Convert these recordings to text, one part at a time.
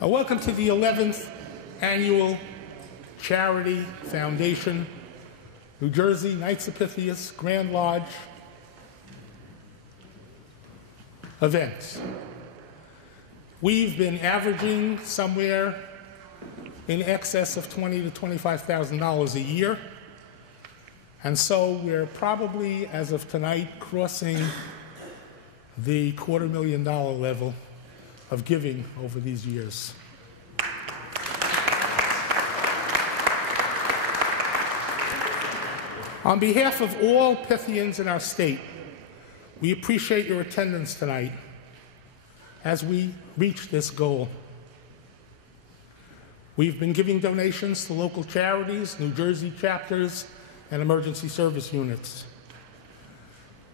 Welcome to the 11th Annual Charity Foundation, New Jersey Knights of Pythias Grand Lodge event. We've been averaging somewhere in excess of $20,000 to $25,000 a year. And so we're probably, as of tonight, crossing the $250,000 level of giving over these years. On behalf of all Pythians in our state, we appreciate your attendance tonight as we reach this goal. We've been giving donations to local charities, New Jersey chapters, and emergency service units.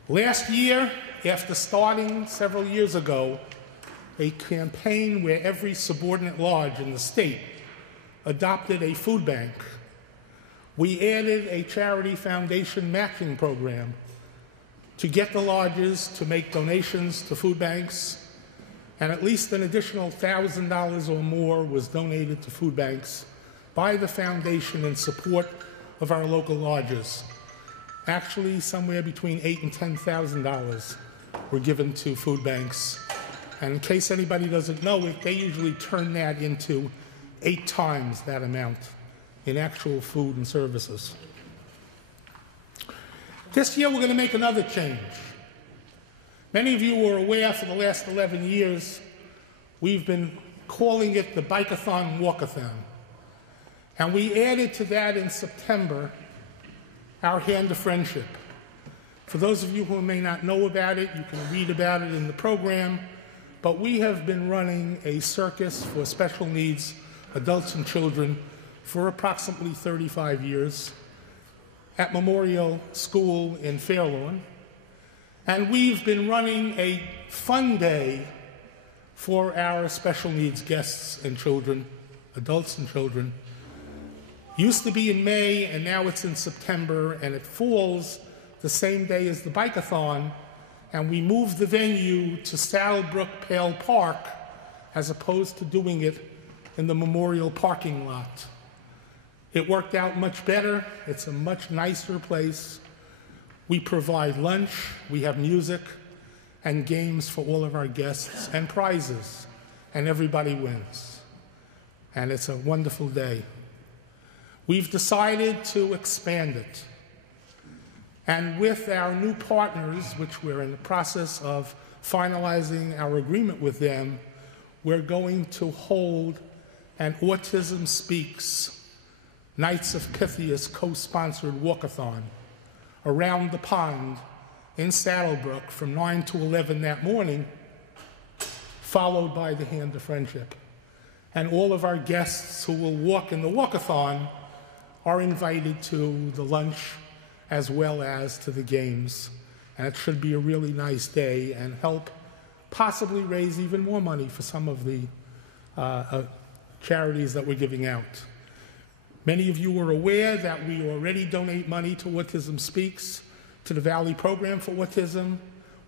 Last year, after starting several years ago a campaign where every subordinate lodge in the state adopted a food bank, we added a charity foundation matching program to get the lodges to make donations to food banks, and at least an additional $1,000 or more was donated to food banks by the foundation in support of our local lodges. Actually, somewhere between $8,000 and $10,000 were given to food banks. And in case anybody doesn't know it, they usually turn that into 8 times that amount in actual food and services. This year, we're going to make another change. Many of you are aware for the last 11 years, we've been calling it the Bike-A-Thon Walkathon. And we added to that in September our Hand of Friendship. For those of you who may not know about it, you can read about it in the program, but we have been running a circus for special needs adults and children for approximately 35 years at Memorial School in Fairlawn. And we've been running a fun day for our special needs guests and children, adults and children. Used to be in May, and now it's in September, and it falls the same day as the Bike-A-Thon, and we moved the venue to Saddlebrook Pale Park as opposed to doing it in the Memorial parking lot. It worked out much better. It's a much nicer place. We provide lunch, we have music and games for all of our guests and prizes, and everybody wins. And it's a wonderful day. We've decided to expand it. And with our new partners, which we're in the process of finalizing our agreement with them, we're going to hold an Autism Speaks Knights of Pythias co-sponsored walkathon around the pond in Saddlebrook from 9 to 11 that morning, followed by the Hand of Friendship. And all of our guests who will walk in the walkathon are invited to the lunch as well as to the games. And it should be a really nice day and help possibly raise even more money for some of the charities that we're giving out. Many of you are aware that we already donate money to Autism Speaks, to the Valley Program for Autism.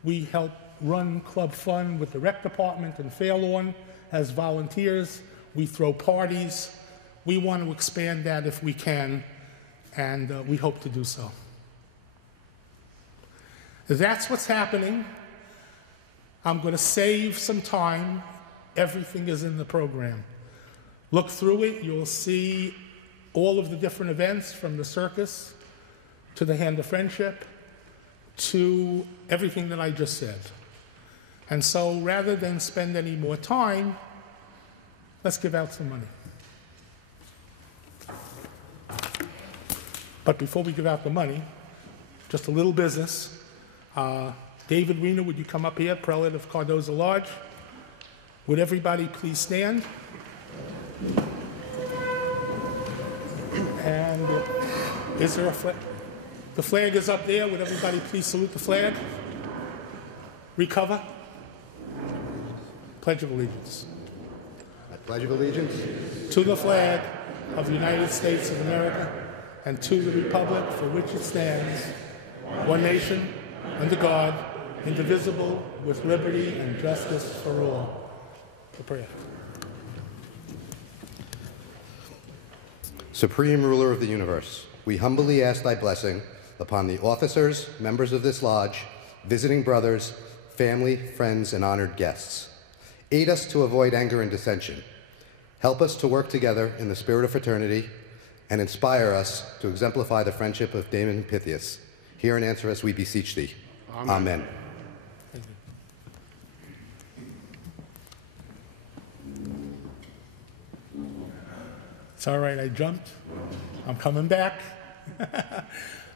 We help run Club Fun with the rec department in Fairlawn as volunteers. We throw parties. We want to expand that if we can, and we hope to do so. That's what's happening. I'm going to save some time. Everything is in the program. Look through it. You'll see all of the different events, from the circus to the Hand of Friendship to everything that I just said. And so rather than spend any more time, let's give out some money. But before we give out the money, just a little business. David Weiner, would you come up here, Prelate of Cardozo Lodge? Would everybody please stand? And is there a flag? The flag is up there. Would everybody please salute the flag? Recover. Pledge of Allegiance. I pledge of allegiance to the flag of the United States of America and to the republic for which it stands, one nation, under God, indivisible, with liberty and justice for all. For prayer. Supreme Ruler of the universe, we humbly ask thy blessing upon the officers, members of this lodge, visiting brothers, family, friends, and honored guests. Aid us to avoid anger and dissension. Help us to work together in the spirit of fraternity and inspire us to exemplify the friendship of Damon and Pythias. Hear and answer us, we beseech thee. Amen. Amen. It's all right, I jumped. I'm coming back.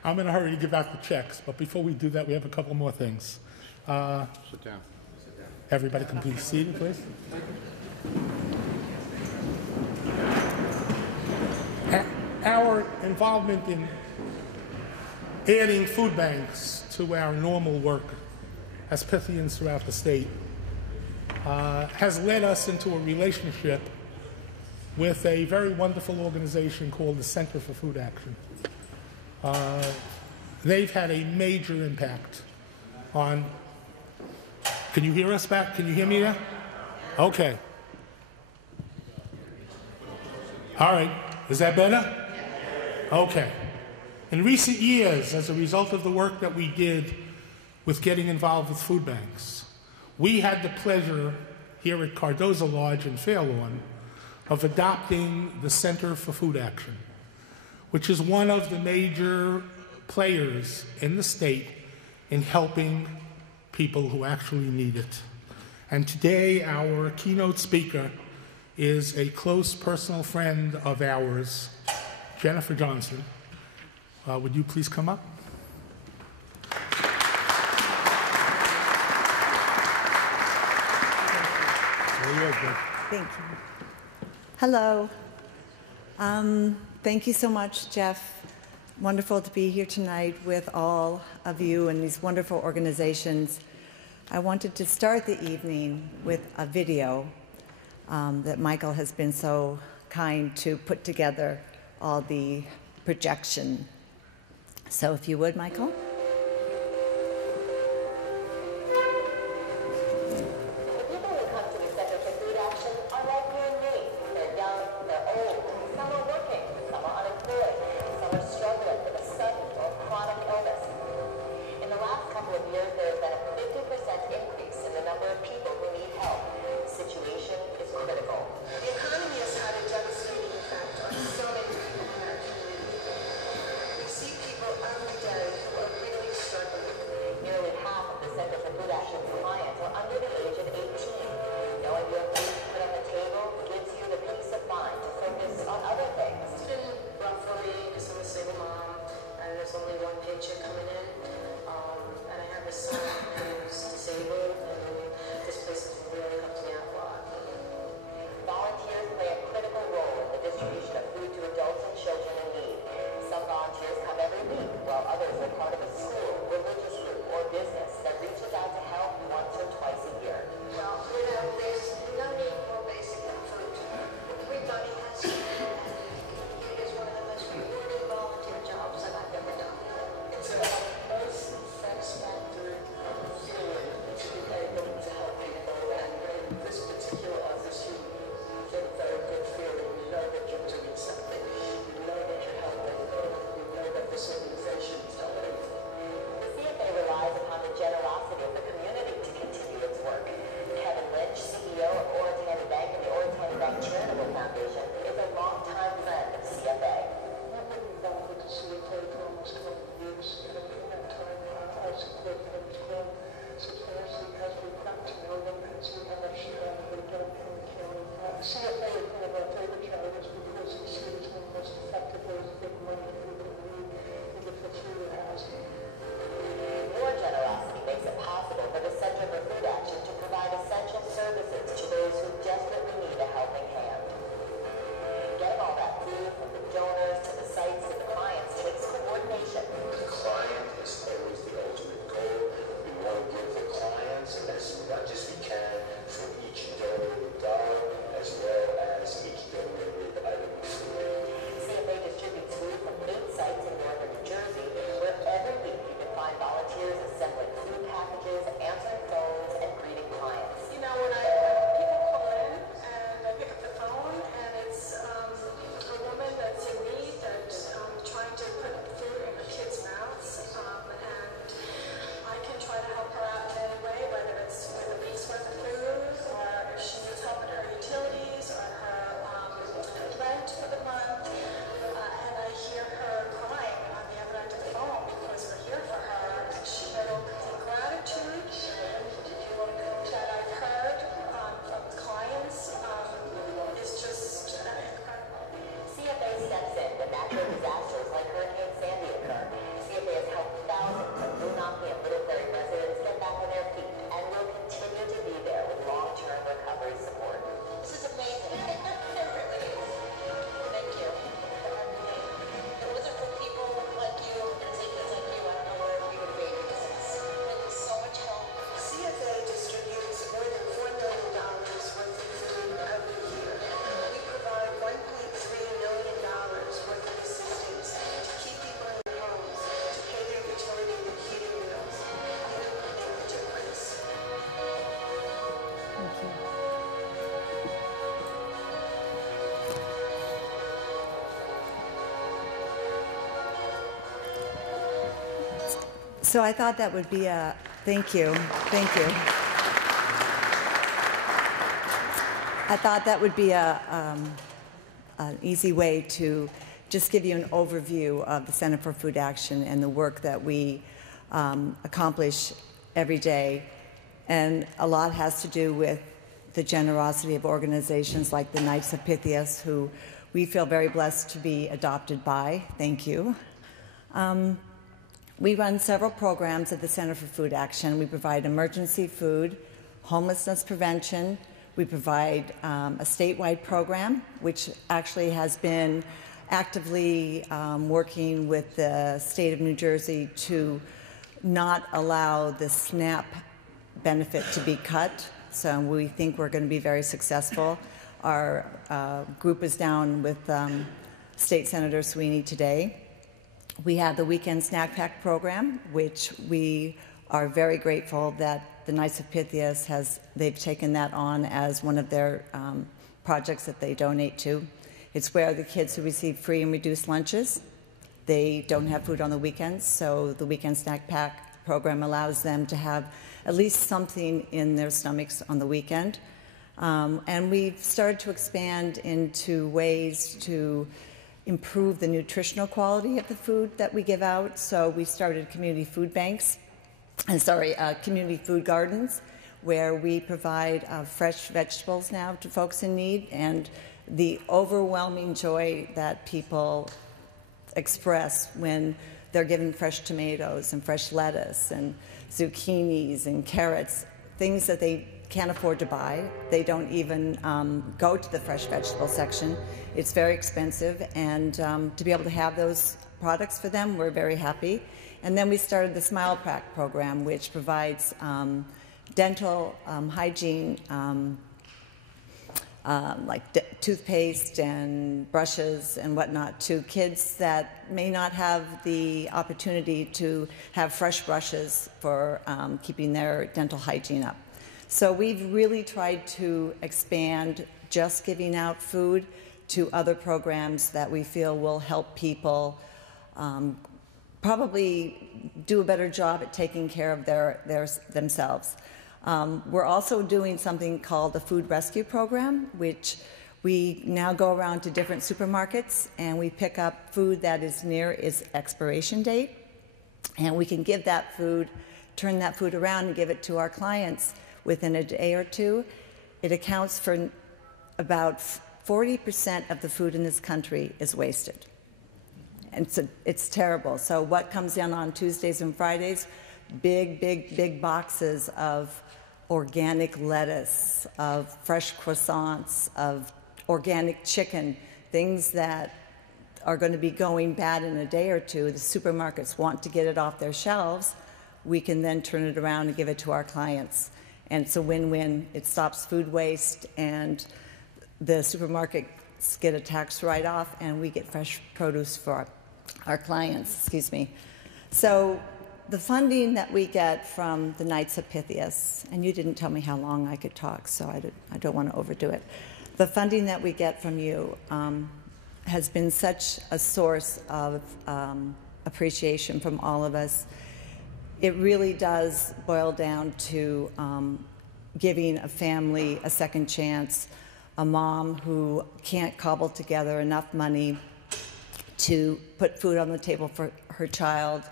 I'm in a hurry to give out the checks, but before we do that, we have a couple more things. Sit down. Everybody can be seated, please. Our involvement in adding food banks to our normal work as Pythians throughout the state has led us into a relationship with a very wonderful organization called the Center for Food Action. They've had a major impact on... Can you hear us back? Can you hear me now? Okay. All right. Is that better? Okay. In recent years, as a result of the work that we did with getting involved with food banks, we had the pleasure here at Cardozo Lodge in Fairlawn of adopting the Center for Food Action, which is one of the major players in the state in helping people who actually need it. And today, our keynote speaker is a close personal friend of ours, Jennifer Johnson. Would you please come up? Thank you. Hello. Thank you so much, Jeff. Wonderful to be here tonight with all of you and these wonderful organizations. I wanted to start the evening with a video that Michael has been so kind to put together all the projection. So if you would, Michael. So I thought that would be a, thank you. I thought that would be an easy way to just give you an overview of the Center for Food Action and the work that we accomplish every day. And a lot has to do with the generosity of organizations like the Knights of Pythias, who we feel very blessed to be adopted by. Thank you. We run several programs at the Center for Food Action. We provide emergency food, homelessness prevention. We provide a statewide program, which actually has been actively working with the state of New Jersey to not allow the SNAP benefit to be cut. So we think we're going to be very successful. Our group is down with State Senator Sweeney today. We have the Weekend Snack Pack program, which we are very grateful that the Knights of Pythias they've taken that on as one of their projects that they donate to. It's where the kids who receive free and reduced lunches, they don't have food on the weekends, so the Weekend Snack Pack program allows them to have at least something in their stomachs on the weekend. And we've started to expand into ways to improve the nutritional quality of the food that we give out. So we started community food banks, community food gardens, where we provide fresh vegetables now to folks in need, and the overwhelming joy that people express when they're given fresh tomatoes and fresh lettuce and zucchinis and carrots, things that they can't afford to buy. They don't even go to the fresh vegetable section. It's very expensive, and to be able to have those products for them, we're very happy. And then we started the Smile Pack program, which provides dental hygiene, like toothpaste and brushes and whatnot, to kids that may not have the opportunity to have fresh brushes for keeping their dental hygiene up. So we've really tried to expand just giving out food to other programs that we feel will help people probably do a better job at taking care of themselves. We're also doing something called the Food Rescue Program, which we now go around to different supermarkets and we pick up food that is near its expiration date, and we can give that food, turn that food around and give it to our clients within a day or two. It accounts for about 40% of the food in this country is wasted. And it's terrible. So what comes in on Tuesdays and Fridays? Big boxes of organic lettuce, of fresh croissants, of organic chicken, things that are going to be going bad in a day or two. The supermarkets want to get it off their shelves. We can then turn it around and give it to our clients. And it's a win-win. It stops food waste, and the supermarkets get a tax write-off, and we get fresh produce for our clients, excuse me. So the funding that we get from the Knights of Pythias, and you didn't tell me how long I could talk, so I don't want to overdo it. The funding that we get from you has been such a source of appreciation from all of us. It really does boil down to giving a family a second chance, a mom who can't cobble together enough money to put food on the table for her child,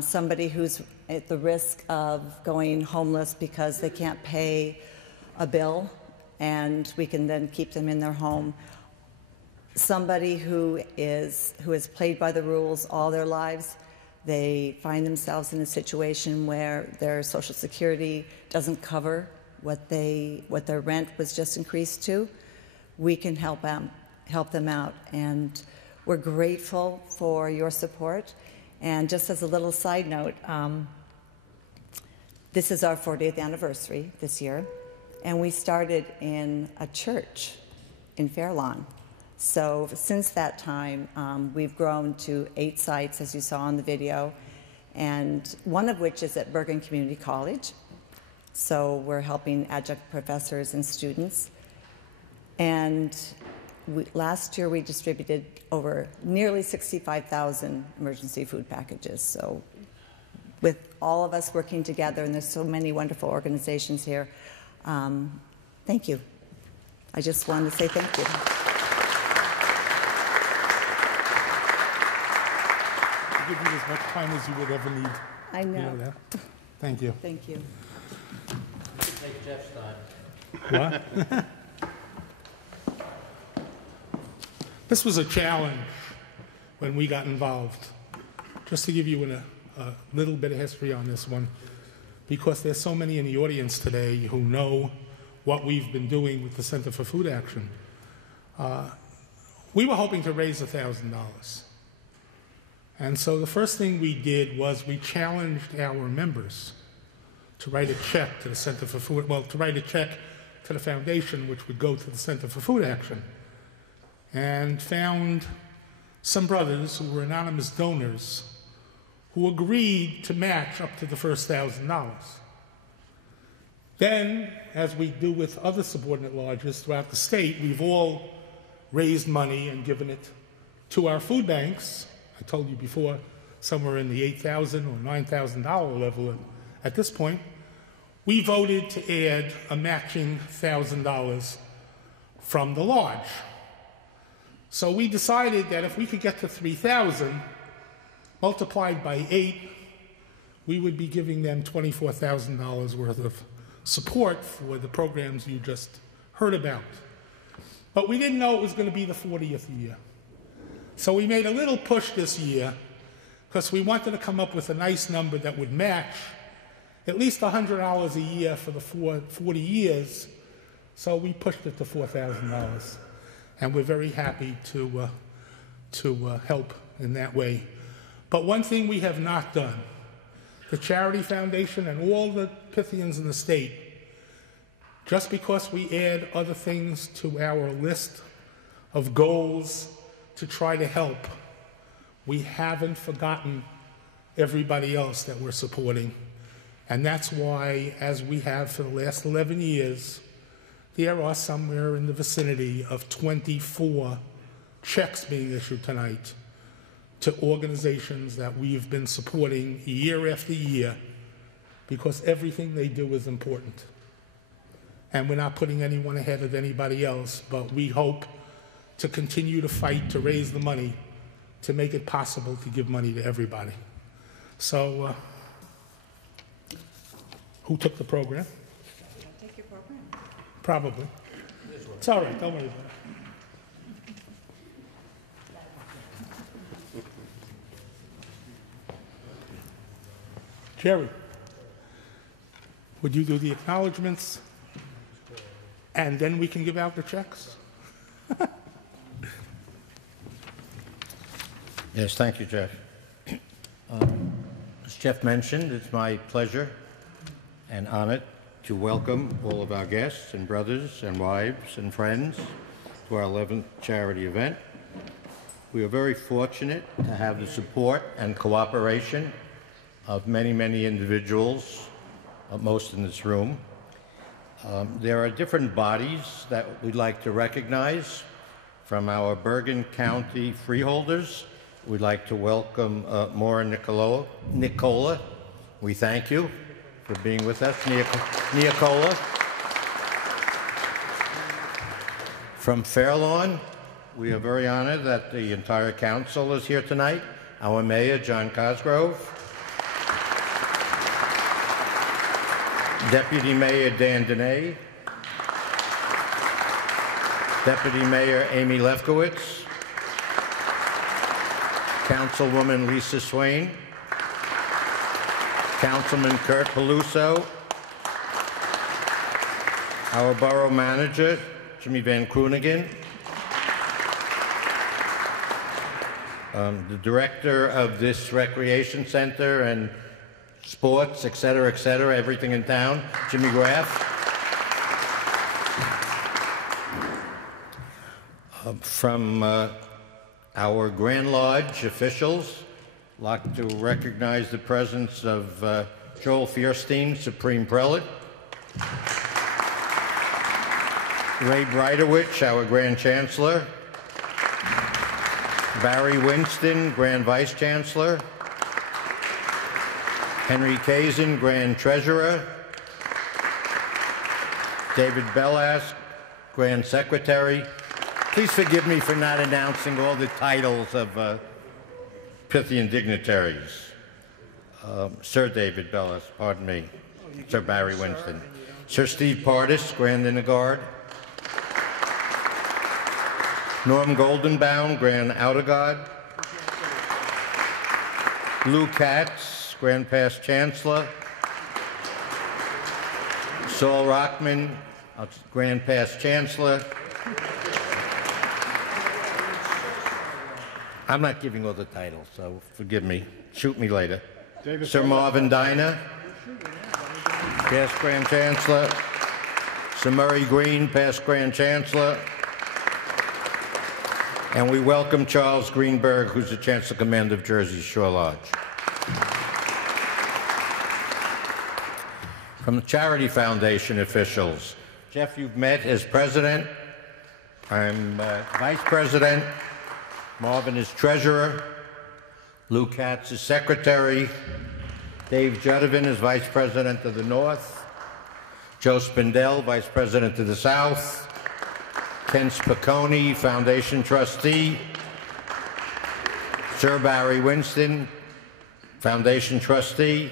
somebody who's at the risk of going homeless because they can't pay a bill, and we can then keep them in their home. Somebody who has played by the rules all their lives. They find themselves in a situation where their Social Security doesn't cover what their rent was just increased to. We can help them out, and we're grateful for your support. And just as a little side note, this is our 40th anniversary this year, and we started in a church in Fairlawn. So since that time, we've grown to 8 sites, as you saw in the video, and one of which is at Bergen Community College. So we're helping adjunct professors and students. And last year we distributed over nearly 65,000 emergency food packages. So with all of us working together, and there's so many wonderful organizations here. Thank you. I just wanted to say thank you. I'll give you as much time as you would ever need. I know. You know that? Thank you. Thank you. Take Jeff's time. What? This was a challenge when we got involved. Just to give you a little bit of history on this one, because there's so many in the audience today who know what we've been doing with the Center for Food Action. We were hoping to raise $1,000. And so the first thing we did was we challenged our members to write a check to the Center for Food, well, to write a check to the foundation, which would go to the Center for Food Action, and found some brothers who were anonymous donors who agreed to match up to the first $1,000. Then, as we do with other subordinate lodges throughout the state, we've all raised money and given it to our food banks. I told you before, somewhere in the $8,000 or $9,000 level at this point. We voted to add a matching $1,000 from the lodge. So we decided that if we could get to 3,000, multiplied by 8, we would be giving them $24,000 worth of support for the programs you just heard about. But we didn't know it was going to be the 40th year. So we made a little push this year because we wanted to come up with a nice number that would match at least $100 a year for the 40 years. So we pushed it to $4,000. And we're very happy to help in that way. But one thing we have not done, the Charity Foundation and all the Pythians in the state, just because we add other things to our list of goals to try to help, we haven't forgotten everybody else that we're supporting. And that's why, as we have for the last 11 years, there are somewhere in the vicinity of 24 checks being issued tonight to organizations that we've been supporting year after year, because everything they do is important. And we're not putting anyone ahead of anybody else, but we hope to continue to fight to raise the money to make it possible to give money to everybody. So, who took the program? Take your program. Probably. It's all right, don't worry about it. Jerry, would you do the acknowledgments? And then we can give out the checks? Yes, thank you, Jeff. As Jeff mentioned, it's my pleasure and honor to welcome all of our guests and brothers and wives and friends to our 11th charity event. We are very fortunate to have the support and cooperation of many, many individuals, most in this room. There are different bodies that we'd like to recognize. From our Bergen County freeholders, we'd like to welcome Maura Nicola. We thank you for being with us, Nicola. From Fairlawn, we are very honored that the entire council is here tonight. Our mayor, John Cosgrove. Deputy Mayor Dan Deney. Deputy Mayor Amy Lefkowitz. Councilwoman Lisa Swain. Councilman Kurt Peluso. Our borough manager, Jimmy Van Kroonigen. The director of this recreation center and sports, et cetera, everything in town, Jimmy Graff. From our Grand Lodge officials, I'd like to recognize the presence of Joel Fierstein, Supreme Prelate. Ray Breitowich, our Grand Chancellor. Barry Winston, Grand Vice Chancellor. Henry Kazin, Grand Treasurer. David Bellas, Grand Secretary. Please forgive me for not announcing all the titles of Pythian dignitaries. Sir David Bellas, pardon me. Sir Barry Winston. Sir Steve Pardis, Grand in the Guard. Norm Goldenbaum, Grand Outer Guard. Lou Katz, Grand Past Chancellor. Saul Rockman, Grand Past Chancellor. I'm not giving all the titles, so forgive me. Shoot me later. Sir Marvin Diner, Past Grand Chancellor. Sir Murray Green, Past Grand Chancellor. And we welcome Charles Greenberg, who's the Chancellor Commander of Jersey Shore Lodge. From the Charity Foundation officials, Jeff, you've met as president. I'm vice president. Marvin is treasurer. Lou Katz is secretary. Dave Judivin is vice president of the North. Joe Spindell, vice president of the South. Ken Spiccone, foundation trustee. Sir Barry Winston, foundation trustee.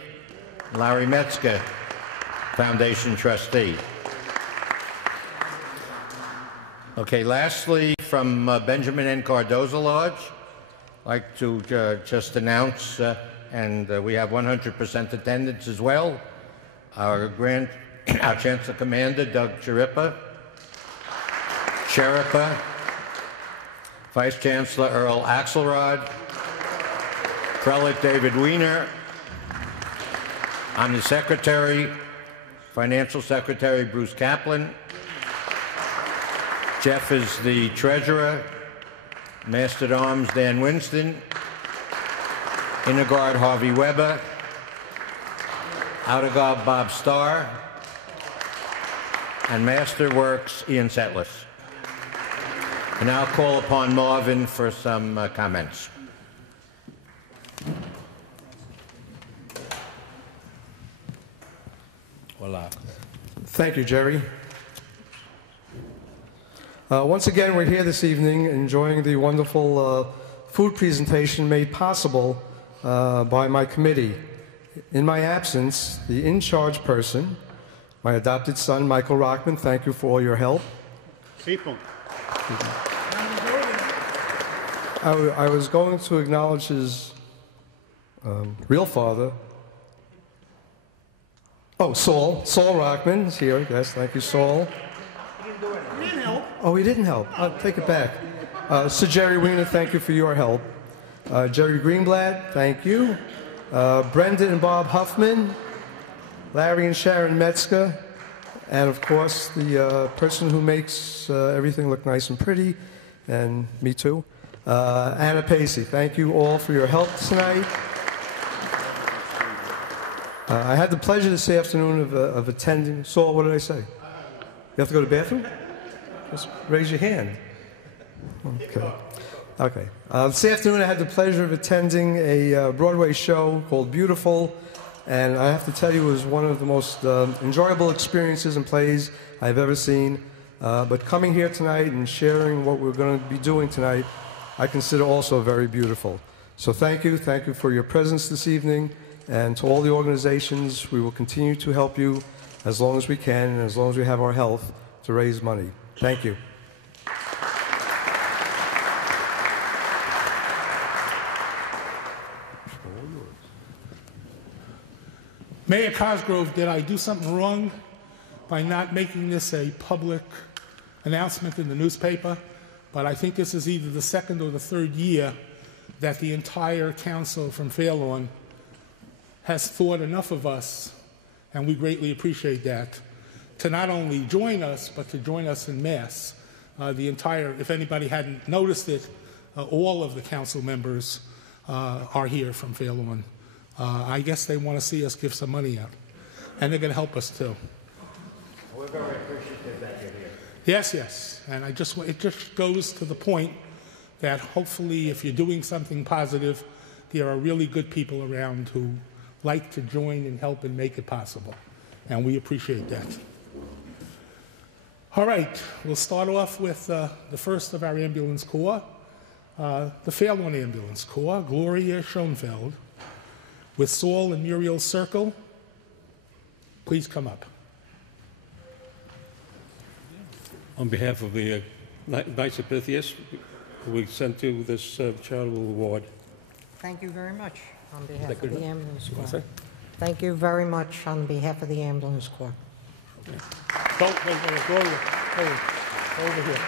Larry Metzger, foundation trustee. Okay, lastly, from Benjamin N. Cardozo Lodge, I'd like to just announce, and we have 100% attendance as well, our Chancellor Commander, Doug Sharippa, Vice Chancellor Earl Axelrod, Prelate David Weiner. I'm the Secretary, Financial Secretary Bruce Kaplan. Jeff is the Treasurer, Master at Arms Dan Winston, Inner Guard Harvey Weber, Outer Guard Bob Starr, and Master Works Ian Settlers. And now I'll call upon Marvin for some comments. Voila. Thank you, Jerry. Once again, we're here this evening enjoying the wonderful food presentation made possible by my committee. In my absence, the in-charge person, my adopted son, Michael Rockman, thank you for all your help. People. I was going to acknowledge his real father. Oh, Saul Rockman is here. Yes, thank you, Saul. He didn't help. Oh, he didn't help. I'll take it back. Sir Jerry Weiner, thank you for your help. Jerry Greenblatt, thank you. Brenda and Bob Huffman, Larry and Sharon Metzger, and of course the person who makes everything look nice and pretty, and me too, Anna Pacey. Thank you all for your help tonight. I had the pleasure this afternoon of attending. Saul, what did I say? You have to go to the bathroom? Just raise your hand. Okay. This afternoon I had the pleasure of attending a Broadway show called Beautiful, and I have to tell you it was one of the most enjoyable experiences and plays I've ever seen. But coming here tonight and sharing what we're going to be doing tonight, I consider also very beautiful. So thank you for your presence this evening, and to all the organizations, we will continue to help you as long as we can and as long as we have our health to raise money. Thank you. Mayor Cosgrove, did I do something wrong by not making this a public announcement in the newspaper? But I think this is either the second or the third year that the entire council from Fairlawn has thought enough of us, and we greatly appreciate that, to not only join us, but to join us in mass. If anybody hadn't noticed it, all of the council members are here from Fairlawn. I guess they want to see us give some money out, and they're going to help us too. We're very appreciative that you're here. Yes, and it just goes to the point that hopefully if you're doing something positive, there are really good people around who like to join and help and make it possible. And we appreciate that. All right, we'll start off with the first of our ambulance corps, the Fairlawn Ambulance Corps, Gloria Schoenfeld, with Saul and Muriel Circle. Please come up. On behalf of the Knights of Pythias, we sent you this charitable award. Thank you very much on behalf of the Ambulance What's Corps. that? Thank you very much on behalf of the Ambulance Corps. Wait, Gloria, go over here.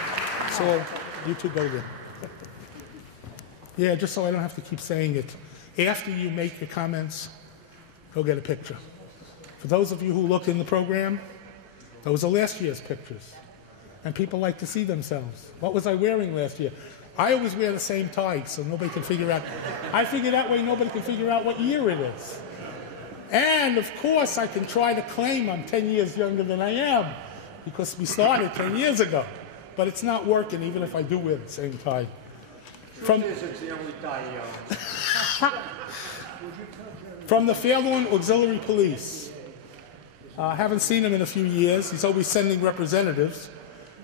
Saul, you two go there. Yeah, just so I don't have to keep saying it. After you make your comments, go get a picture. For those of you who looked in the program, those are last year's pictures. And people like to see themselves. What was I wearing last year? I always wear the same tie, so nobody can figure out. I figure that way nobody can figure out what year it is. And, of course, I can try to claim I'm 10 years younger than I am, because we started 10 years ago. But it's not working, even if I do wear the same tie. From the Fairlawn Auxiliary Police. Haven't seen him in a few years. He's always sending representatives.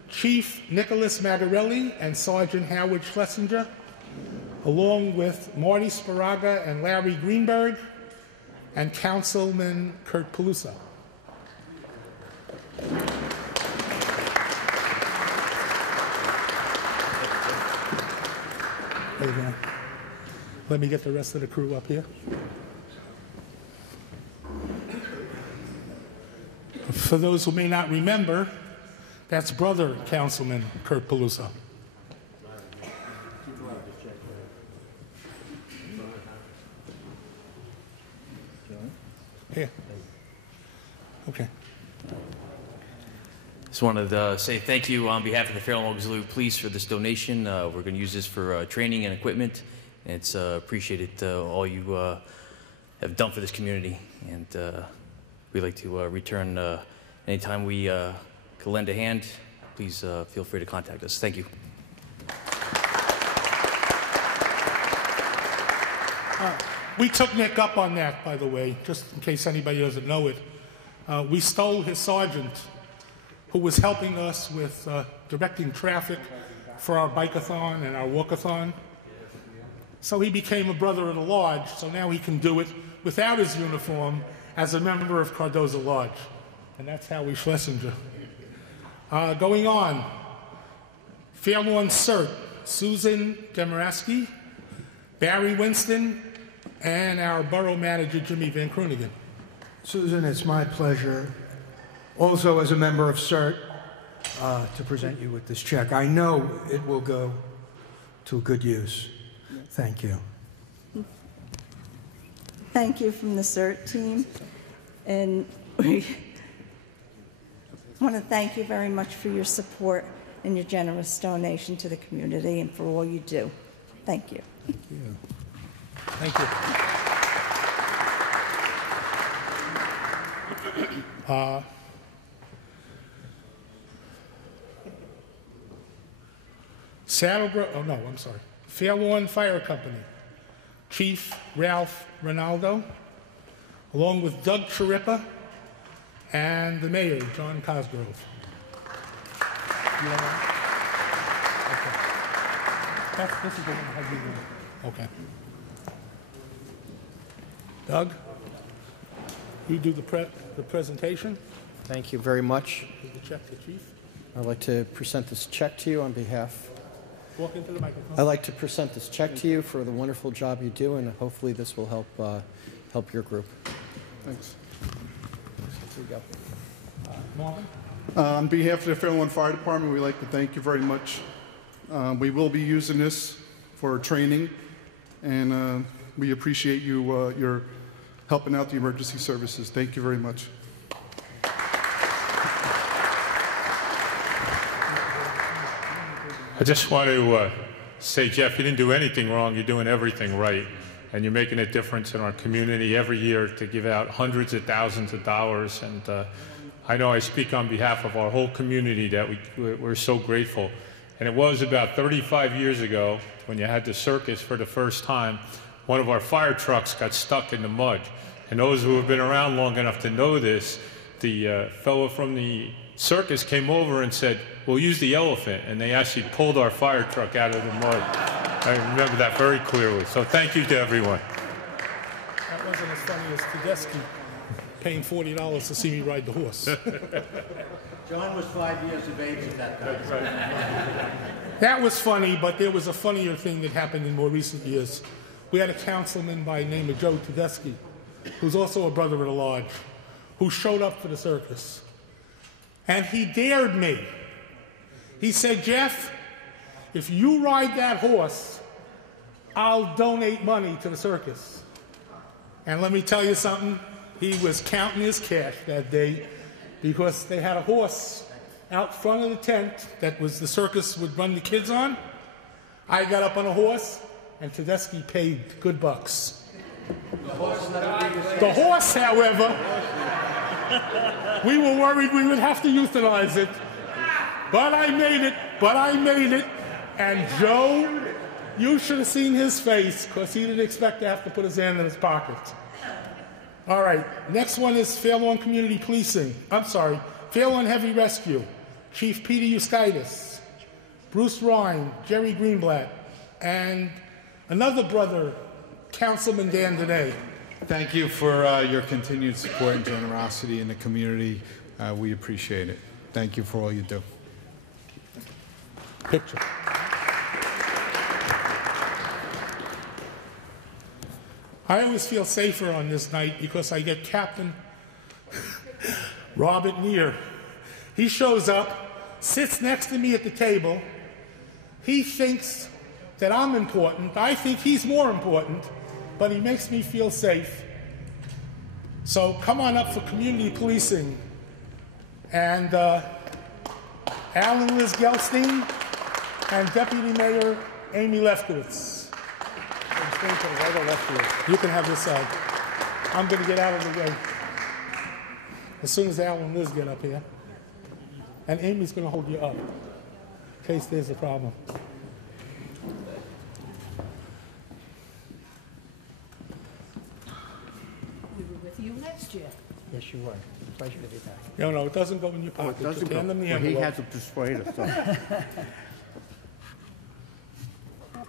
Chief Nicholas Magarelli and Sergeant Howard Schlesinger, along with Marty Sparaga and Larry Greenberg, and Councilman Kurt Peluso. Let me get the rest of the crew up here. For those who may not remember, that's brother Councilman Kurt Peluso. Here. Okay. Just wanted to say thank you on behalf of the Fairlawn Auxiliary Police for this donation. We're going to use this for training and equipment, and it's appreciated all you have done for this community. And we'd like to return anytime we can lend a hand. Please feel free to contact us. Thank you. We took Nick up on that, by the way, just in case anybody doesn't know it. We stole his sergeant, who was helping us with directing traffic for our Bike-A-Thon and our Walkathon. So he became a brother at the lodge, so now he can do it without his uniform as a member of Cardozo Lodge. And that's Howie Schlesinger. Going on, Fairlawn CERT, Susan Demaraski, Barry Winston, and our borough manager, Jimmy Van Kroonigen. Susan, it's my pleasure, also as a member of CERT, to present you with this check. I know it will go to good use. Thank you. Thank you from the CERT team. And we want to thank you very much for your support and your generous donation to the community and for all you do. Thank you. Thank you. Thank you. Fairlawn Fire Company, Chief Ralph Ronaldo, along with Doug Chirippa and the mayor, John Cosgrove. You all right? Okay. This is the one I had you do. Okay. Doug, you do the presentation. Thank you very much. Give the check to Chief. I'd like to present this check to you on behalf. Walk into the microphone. I'd like to present this check to you for the wonderful job you do, and hopefully this will help your group. Thanks. Here you go. Marvin? On behalf of the Fairlawn Fire Department, we'd like to thank you very much. We will be using this for training, and we appreciate you your helping out the emergency services. Thank you very much. I just want to say, Jeff, you didn't do anything wrong. You're doing everything right. And you're making a difference in our community every year to give out hundreds of thousands of dollars. And I know I speak on behalf of our whole community that we're so grateful. And it was about 35 years ago when you had the circus for the first time, one of our fire trucks got stuck in the mud. And those who have been around long enough to know this, the fellow from the circus came over and said, "We'll use the elephant," and they actually pulled our fire truck out of the mud. I remember that very clearly. So thank you to everyone. That wasn't as funny as Tedeschi paying $40 to see me ride the horse. John was 5 years of age at that time. That's right. That was funny, but there was a funnier thing that happened in more recent years. We had a councilman by the name of Joe Tedeschi, who's also a brother-at-large, who showed up for the circus. And he dared me. He said, "Jeff, if you ride that horse, I'll donate money to the circus." And let me tell you something, he was counting his cash that day because they had a horse out front of the tent that was the circus would run the kids on. I got up on a horse, and Tedeschi paid good bucks. The horse, however, we were worried we would have to euthanize it. But I made it. And Joe, you should have seen his face, because he didn't expect to have to put his hand in his pocket. All right, next one is Fairlawn Community Policing. Fairlawn Heavy Rescue. Chief Peter Euskaitis, Bruce Ryan, Jerry Greenblatt, and another brother, Councilman Dan Denay. Thank you for your continued support and generosity in the community. We appreciate it. Thank you for all you do. Picture. I always feel safer on this night because I get Captain Robert Neer. He shows up, sits next to me at the table. He thinks that I'm important. I think he's more important, but he makes me feel safe. So come on up for community policing. And Alan Liz Gelstein and Deputy Mayor Amy Lefkowitz. You can have this side. I'm going to get out of the way as soon as Alan and Liz get up here. And Amy's going to hold you up in case there's a problem. We were with you last year. Yes, you were. Pleasure to be back. No, it doesn't go in your pocket. Doesn't Just go. hand them the Well, he envelope. had to persuade us. So.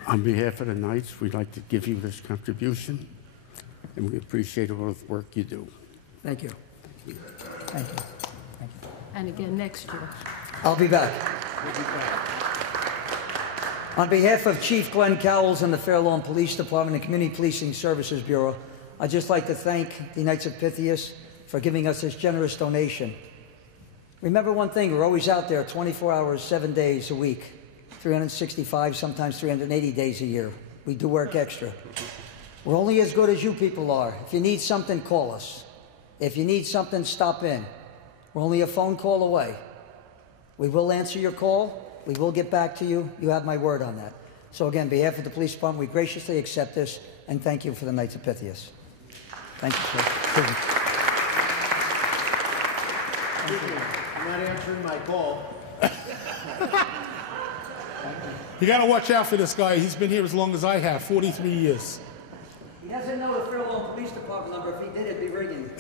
On behalf of the Knights, we'd like to give you this contribution, and we appreciate all the work you do. Thank you. Thank you. And again next year. I'll be back. On behalf of Chief Glenn Cowles and the Fairlawn Police Department and Community Policing Services Bureau, I'd just like to thank the Knights of Pythias for giving us this generous donation. Remember one thing, we're always out there 24 hours, 7 days a week, 365, sometimes 380 days a year. We do work extra. We're only as good as you people are. If you need something, call us. If you need something, stop in. We're only a phone call away. We will answer your call. We will get back to you. You have my word on that. So again, on behalf of the police department, we graciously accept this, and thank you for the Knights of Pythias. Thank you, sir. I'm not answering my call. You got to watch out for this guy. He's been here as long as I have, 43 years. He doesn't know the Fairlawn Police Department number. If he did, it'd be ringing.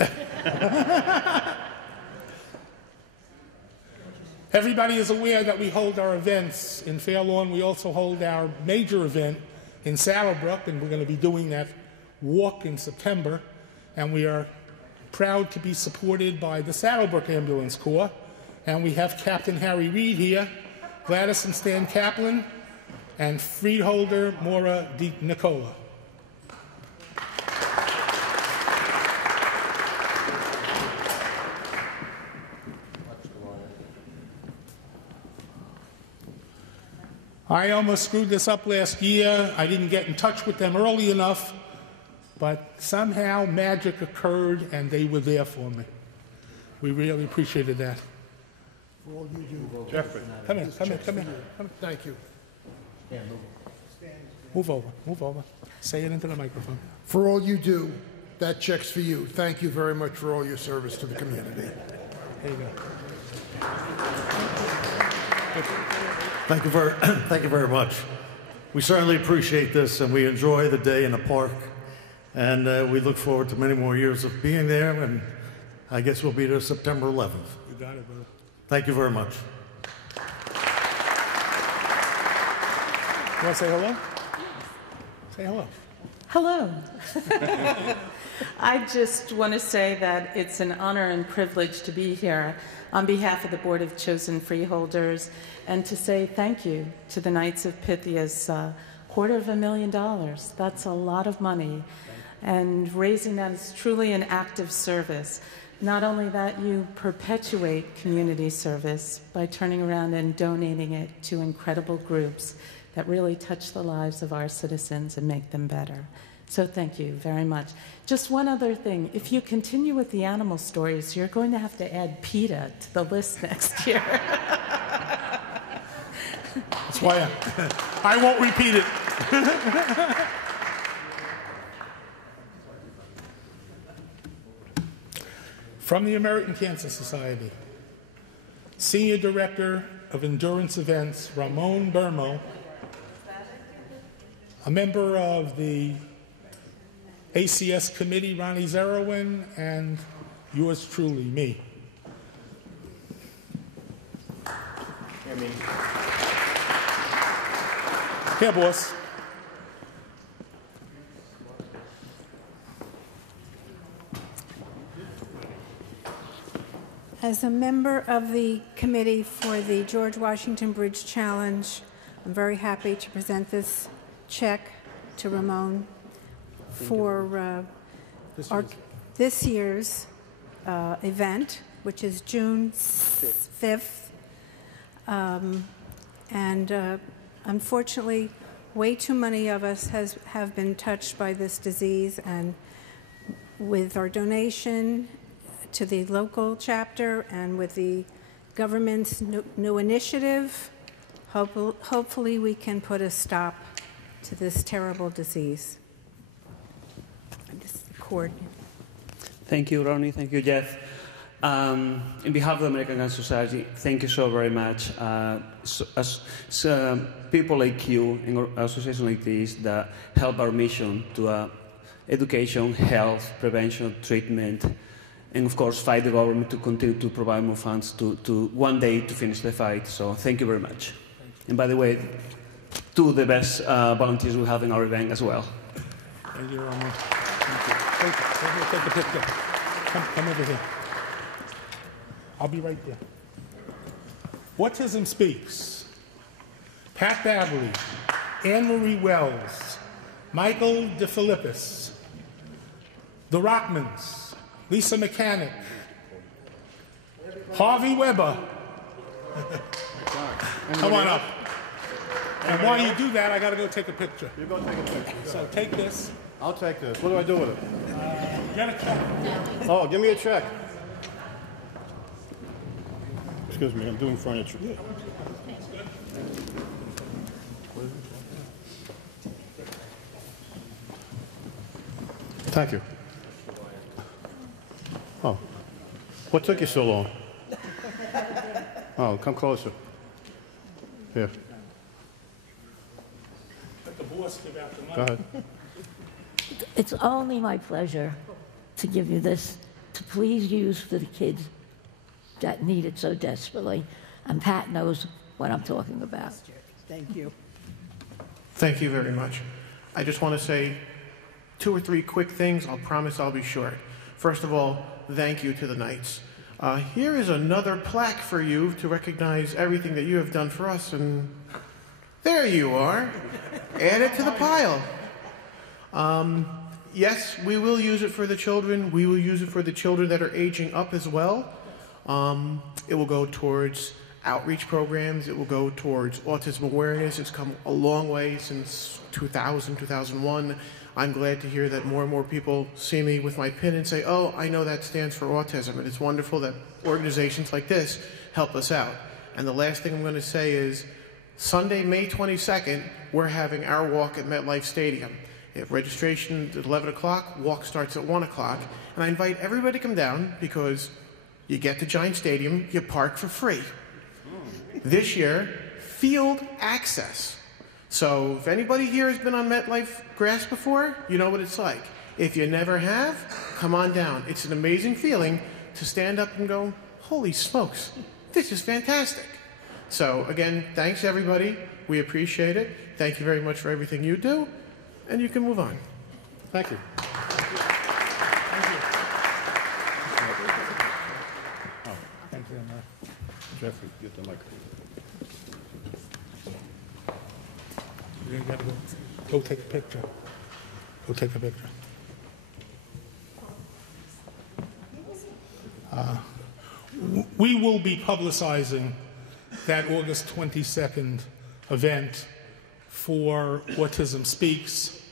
Everybody is aware that we hold our events in Fairlawn. We also hold our major event in Saddlebrook, and we're going to be doing that walk in September. And we are proud to be supported by the Saddlebrook Ambulance Corps. And we have Captain Harry Reed here, Gladys and Stan Kaplan, and Freeholder Maura Di Nicola. I almost screwed this up last year. I didn't get in touch with them early enough, but somehow magic occurred and they were there for me. We really appreciated that. For all you do. Jeffrey, come here. Thank you. Move over. Say it into the microphone. For all you do, that check's for you. Thank you very much for all your service to the community. There you go. Thank you very much. We certainly appreciate this, and we enjoy the day in the park. And we look forward to many more years of being there, and I guess we'll be there September 11th. You got it, brother. Thank you very much. You want to say hello? Say hello. Hello. I just want to say that it's an honor and privilege to be here on behalf of the Board of Chosen Freeholders and to say thank you to the Knights of Pythias. $250,000. That's a lot of money. And raising that is truly an act of service. Not only that, you perpetuate community service by turning around and donating it to incredible groups that really touch the lives of our citizens and make them better. So thank you very much. Just one other thing. If you continue with the animal stories, you're going to have to add PETA to the list next year. That's why I won't repeat it. From the American Cancer Society, Senior Director of Endurance Events, Ramon Bermo, a member of the ACS Committee, Ronnie Zerowin, and yours truly, me. Here, boss. As a member of the committee for the George Washington Bridge Challenge, I'm very happy to present this check to Ramon for this year's event, which is June 5th. Unfortunately, way too many of us have been touched by this disease, and with our donation to the local chapter and with the government's new initiative, hopefully we can put a stop to this terrible disease. Thank you, Ronnie. Thank you, Jeff. On behalf of the American Cancer Society, thank you so very much. People like you in an association like this that help our mission to education, health, prevention, treatment, and of course fight the government to continue to provide more funds to one day to finish the fight. So thank you very much. And by the way, two of the best volunteers we have in our event as well. Thank you, Ramon. Thank you. Take the picture. Come over here. I'll be right there. Autism Speaks. Pat Bagley, Anne-Marie Wells, Michael DeFilippis, the Rockmans, Lisa Mechanic, Harvey Weber. Come on up. And while you do that, I got to go take a picture. You go take a picture. So take this. I'll take this. What do I do with it? Get a check. Oh, give me a check. Excuse me, I'm doing furniture. Thank you. Oh, what took you so long? Oh, come closer. Here. Let the boss give out the money. Go ahead. It's only my pleasure to give you this to please use for the kids that need it so desperately. And Pat knows what I'm talking about. Thank you. Thank you very much. I just want to say 2 or 3 quick things. I'll promise I'll be short. First of all, thank you to the Knights. Here is another plaque for you to recognize everything that you have done for us, and there you are. Add it to the pile. Yes, we will use it for the children. We will use it for the children that are aging up as well. It will go towards outreach programs. It will go towards autism awareness. It's come a long way since 2000, 2001. I'm glad to hear that more and more people see me with my pin and say, oh, I know that stands for autism. And it's wonderful that organizations like this help us out. And the last thing I'm going to say is Sunday, May 22nd, we're having our walk at Metlife Stadium. Registration at 11 o'clock, walk starts at 1 o'clock. And I invite everybody to come down because you get to Giant Stadium, you park for free. This year, field access. So if anybody here has been on Metlife grass before, you know what it's like. If you never have, come on down. It's an amazing feeling to stand up and go, holy smokes, this is fantastic. So again, thanks everybody. We appreciate it. Thank you very much for everything you do. And you can move on. Thank you. Thank you very much. Jeffrey, get the microphone. You gotta go take a picture. Go take a picture. We will be publicizing that August 22nd event for Autism Speaks,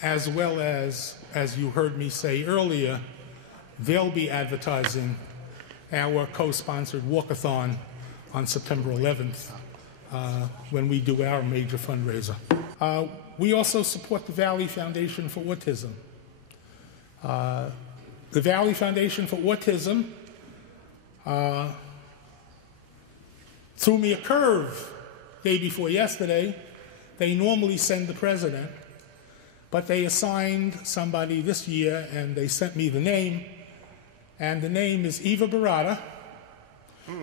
as well as you heard me say earlier, they'll be advertising our co-sponsored walkathon on September 11th when we do our major fundraiser. We also support the Valley Foundation for Autism. The Valley Foundation for Autism threw me a curve day before yesterday. They normally send the president, but they assigned somebody this year, and they sent me the name, and the name is Eva Barada.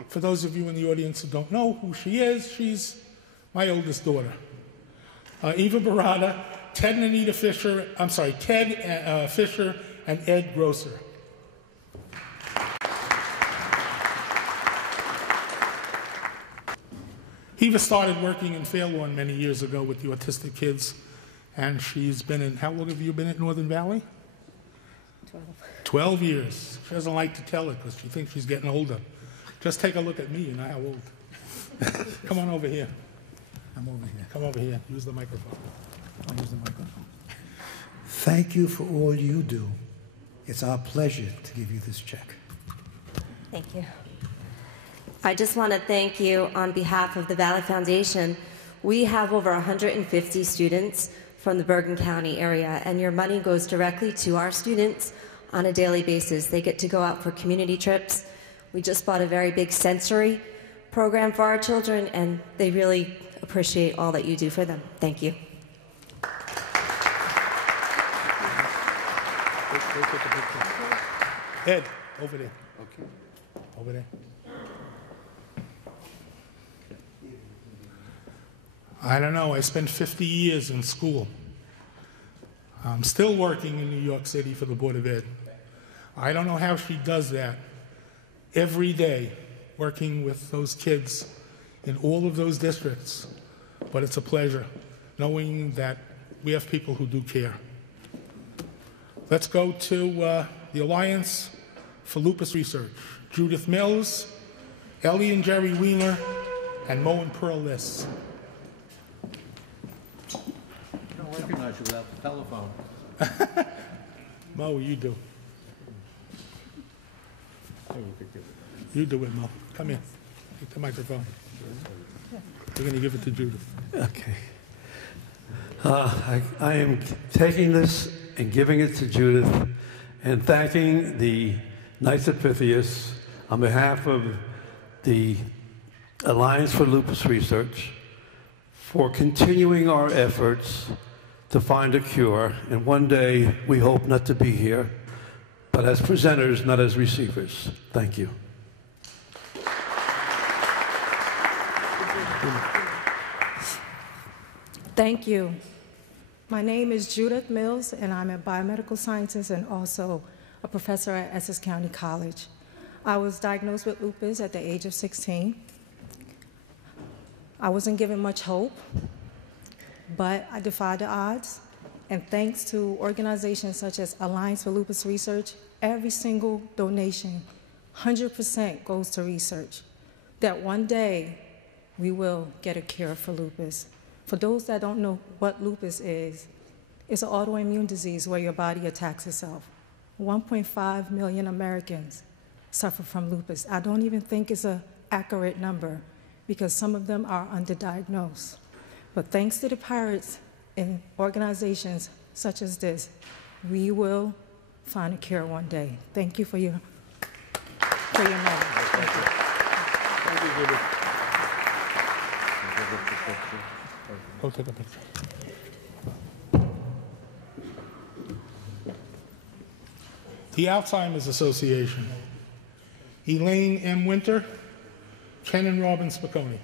For those of you in the audience who don't know who she is, she's my oldest daughter. Eva Barada, Ted Fisher and Ed Grosser. Eva started working in Fairlawn many years ago with the autistic kids, and she's been in, how long have you been at Northern Valley? 12 years. She doesn't like to tell it because she thinks she's getting older. Just take a look at me, you know how old. Come on over here. I'm over here. Come over here. Use the microphone. I'll use the microphone. Thank you for all you do. It's our pleasure to give you this check. Thank you. I just want to thank you on behalf of the Valley Foundation. We have over 150 students from the Bergen County area, and your money goes directly to our students on a daily basis. They get to go out for community trips. We just bought a very big sensory program for our children, and they really appreciate all that you do for them. Thank you. Ed, over there. Okay. Over there. I don't know. I spent 50 years in school. I'm still working in New York City for the Board of Ed. I don't know how she does that every day, working with those kids in all of those districts. But it's a pleasure knowing that we have people who do care. Let's go to the Alliance for Lupus Research. Judith Mills, Ellie and Jerry Wheeler, and Mo and Pearl Liss. I don't recognize you without the telephone. Mo, you do. You do it, Mo. Come here. Take the microphone. We're going to give it to Judith. Okay. I am taking this and giving it to Judith and thanking the Knights of Pythias on behalf of the Alliance for Lupus Research for continuing our efforts to find a cure. And one day, we hope not to be here, but as presenters, not as receivers. Thank you. Thank you. My name is Judith Mills, and I'm a biomedical scientist and also a professor at Essex County College. I was diagnosed with lupus at the age of 16. I wasn't given much hope, but I defied the odds. And thanks to organizations such as Alliance for Lupus Research, every single donation, 100% goes to research. That one day, we will get a cure for lupus. For those that don't know what lupus is, it's an autoimmune disease where your body attacks itself. 1.5 million Americans suffer from lupus. I don't even think it's an accurate number because some of them are underdiagnosed. But thanks to the pirates and organizations such as this, we will find a cure one day. Thank you for your knowledge. Thank you. Thank you, Judith. Go take a picture. the Alzheimer's Association, Elaine M. Winter, Ken and Robin Spicone.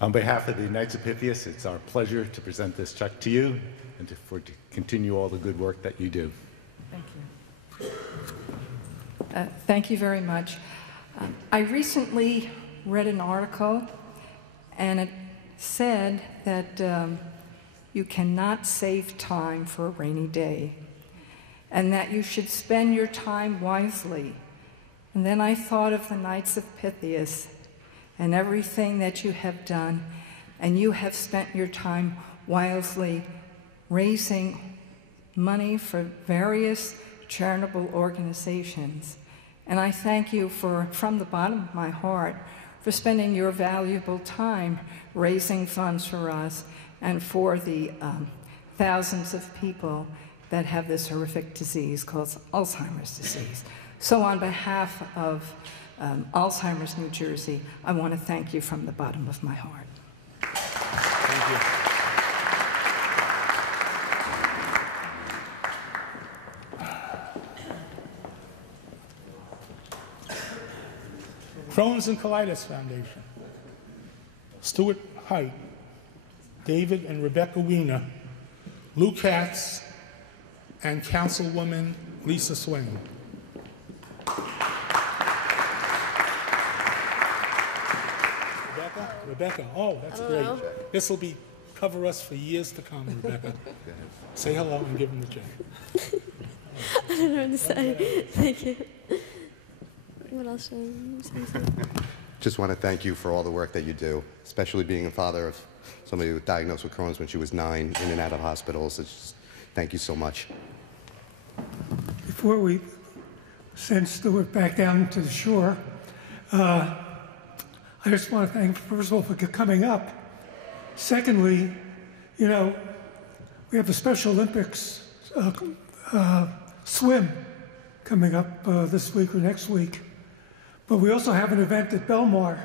On behalf of the Knights of Pythias, it's our pleasure to present this check to you and to continue all the good work that you do. Thank you. Thank you very much. I recently read an article, and it said that you cannot save time for a rainy day, and that you should spend your time wisely. And then I thought of the Knights of Pythias and everything that you have done, and you have spent your time wisely raising money for various charitable organizations. And I thank you from the bottom of my heart for spending your valuable time raising funds for us and for the thousands of people that have this horrific disease called Alzheimer's disease. So on behalf of Alzheimer's New Jersey, I want to thank you from the bottom of my heart. Thank you. Crohn's and Colitis Foundation, Stuart Height, David and Rebecca Wiener, Lou Katz, and Councilwoman Lisa Swain. Rebecca, oh, that's great. This will cover us for years to come, Rebecca. Say hello and give them the check. I don't know what to say. Thank you. What else should I say? Just want to thank you for all the work that you do, especially being a father of somebody who was diagnosed with Crohn's when she was 9, in and out of hospitals. It's just, thank you so much. Before we send Stuart back down to the shore, I just want to thank, first of all, for coming up. Secondly, you know, we have the Special Olympics swim coming up this week or next week. But we also have an event at Belmar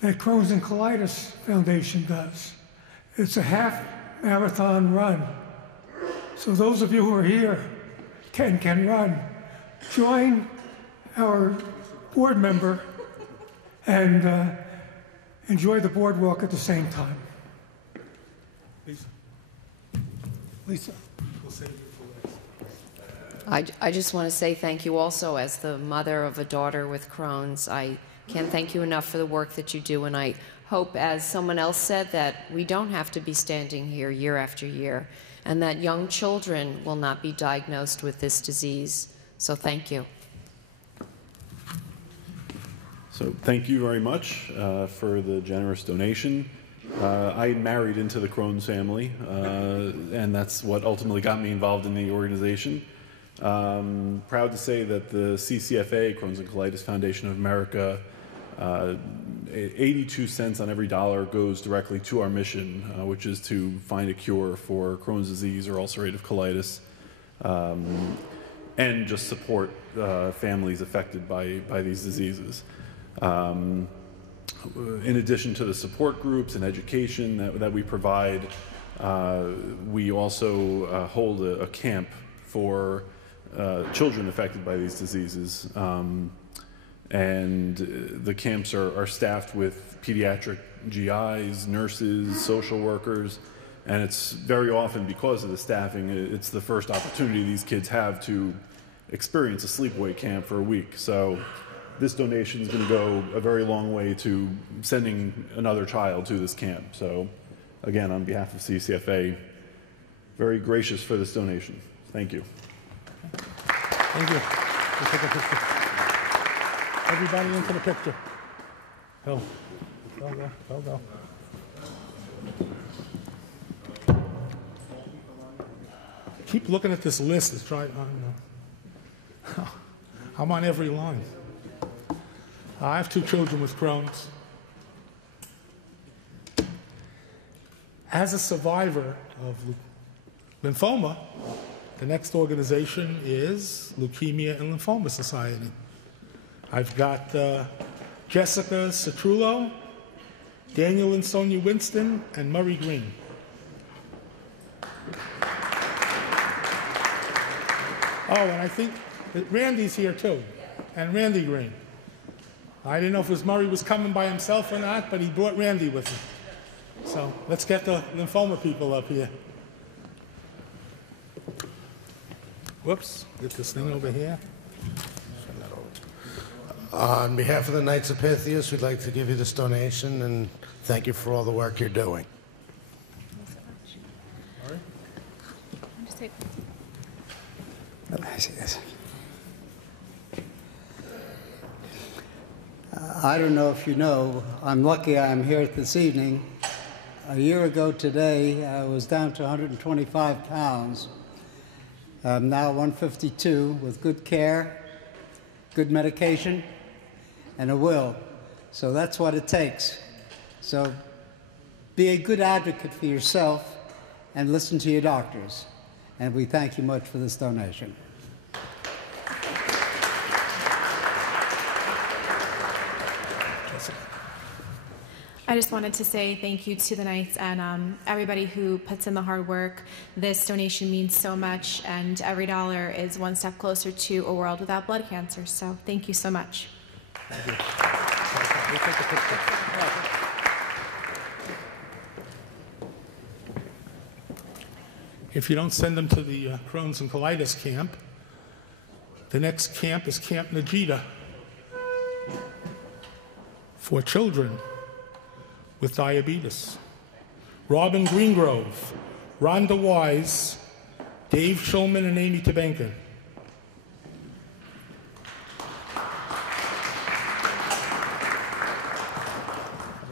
that Crohn's and Colitis Foundation does. It's a half marathon run. So those of you who are here can run. Join our board member and enjoy the boardwalk at the same time. Lisa, we'll save you for last. I just want to say thank you also as the mother of a daughter with Crohn's. I can't thank you enough for the work that you do, and I hope, as someone else said, that we don't have to be standing here year after year, and that young children will not be diagnosed with this disease. So thank you. So thank you very much for the generous donation. I married into the Crohn's family, and that's what ultimately got me involved in the organization. Proud to say that the CCFA, Crohn's and Colitis Foundation of America, 82 cents on every dollar goes directly to our mission, which is to find a cure for Crohn's disease or ulcerative colitis, and just support families affected by these diseases. In addition to the support groups and education that we provide, we also hold a camp for children affected by these diseases. And the camps are staffed with pediatric GIs, nurses, social workers, and it's very often, because of the staffing, it's the first opportunity these kids have to experience a sleepaway camp for a week. So this donation is going to go a very long way to sending another child to this camp. So again, on behalf of CCFA, very gracious for this donation. Thank you. Thank you. We'll take a picture. Everybody into the picture. Go. Go. Keep looking at this list. It's trying. I'm on every line. I have 2 children with Crohn's. As a survivor of lymphoma, The next organization is Leukemia and Lymphoma Society. I've got Jessica Citrullo, Daniel and Sonia Winston, and Murray Green. Oh, and I think that Randy's here too, and Randy Green. I didn't know if Murray was coming by himself or not, but he brought Randy with him. So let's get the lymphoma people up here. Whoops, get this thing over here. On behalf of the Knights of Pythias, we'd like to give you this donation and thank you for all the work you're doing. I see this. I don't know if you know, I'm lucky I'm here this evening. A year ago today, I was down to 125 pounds. I'm now 152 with good care, good medication, and a will. So that's what it takes. So be a good advocate for yourself and listen to your doctors. And we thank you much for this donation. I just wanted to say thank you to the Knights and everybody who puts in the hard work. This donation means so much, and every dollar is one step closer to a world without blood cancer. So thank you so much. Thank you. If you don't send them to the Crohn's and colitis camp, the next camp is Camp Magida for children with diabetes. Robin Greengrove, Rhonda Wise, Dave Schulman, and Amy Tabenkin.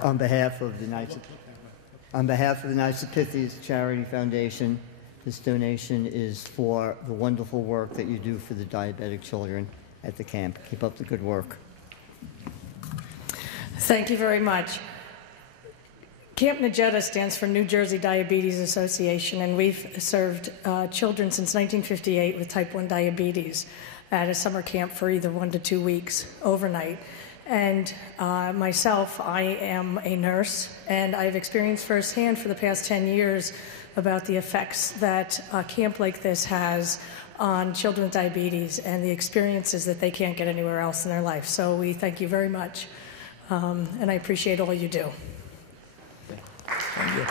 On behalf of the Knights of Pythias Charity Foundation, this donation is for the wonderful work that you do for the diabetic children at the camp. Keep up the good work. Thank you very much. Camp Magida stands for New Jersey Diabetes Association, and we've served children since 1958 with type 1 diabetes at a summer camp for either 1 to 2 weeks overnight. And myself, I am a nurse, and I've experienced firsthand for the past 10 years about the effects that a camp like this has on children with diabetes and the experiences that they can't get anywhere else in their life. So we thank you very much, and I appreciate all you do. Thank you.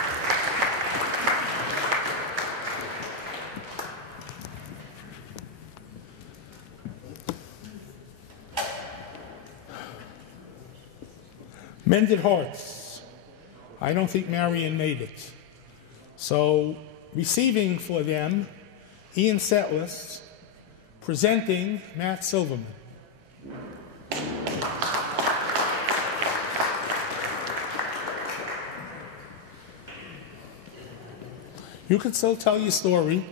Mended Hearts. I don't think Marion made it. So, receiving for them, Ian Settlers, presenting Matt Silverman. You can still tell your story,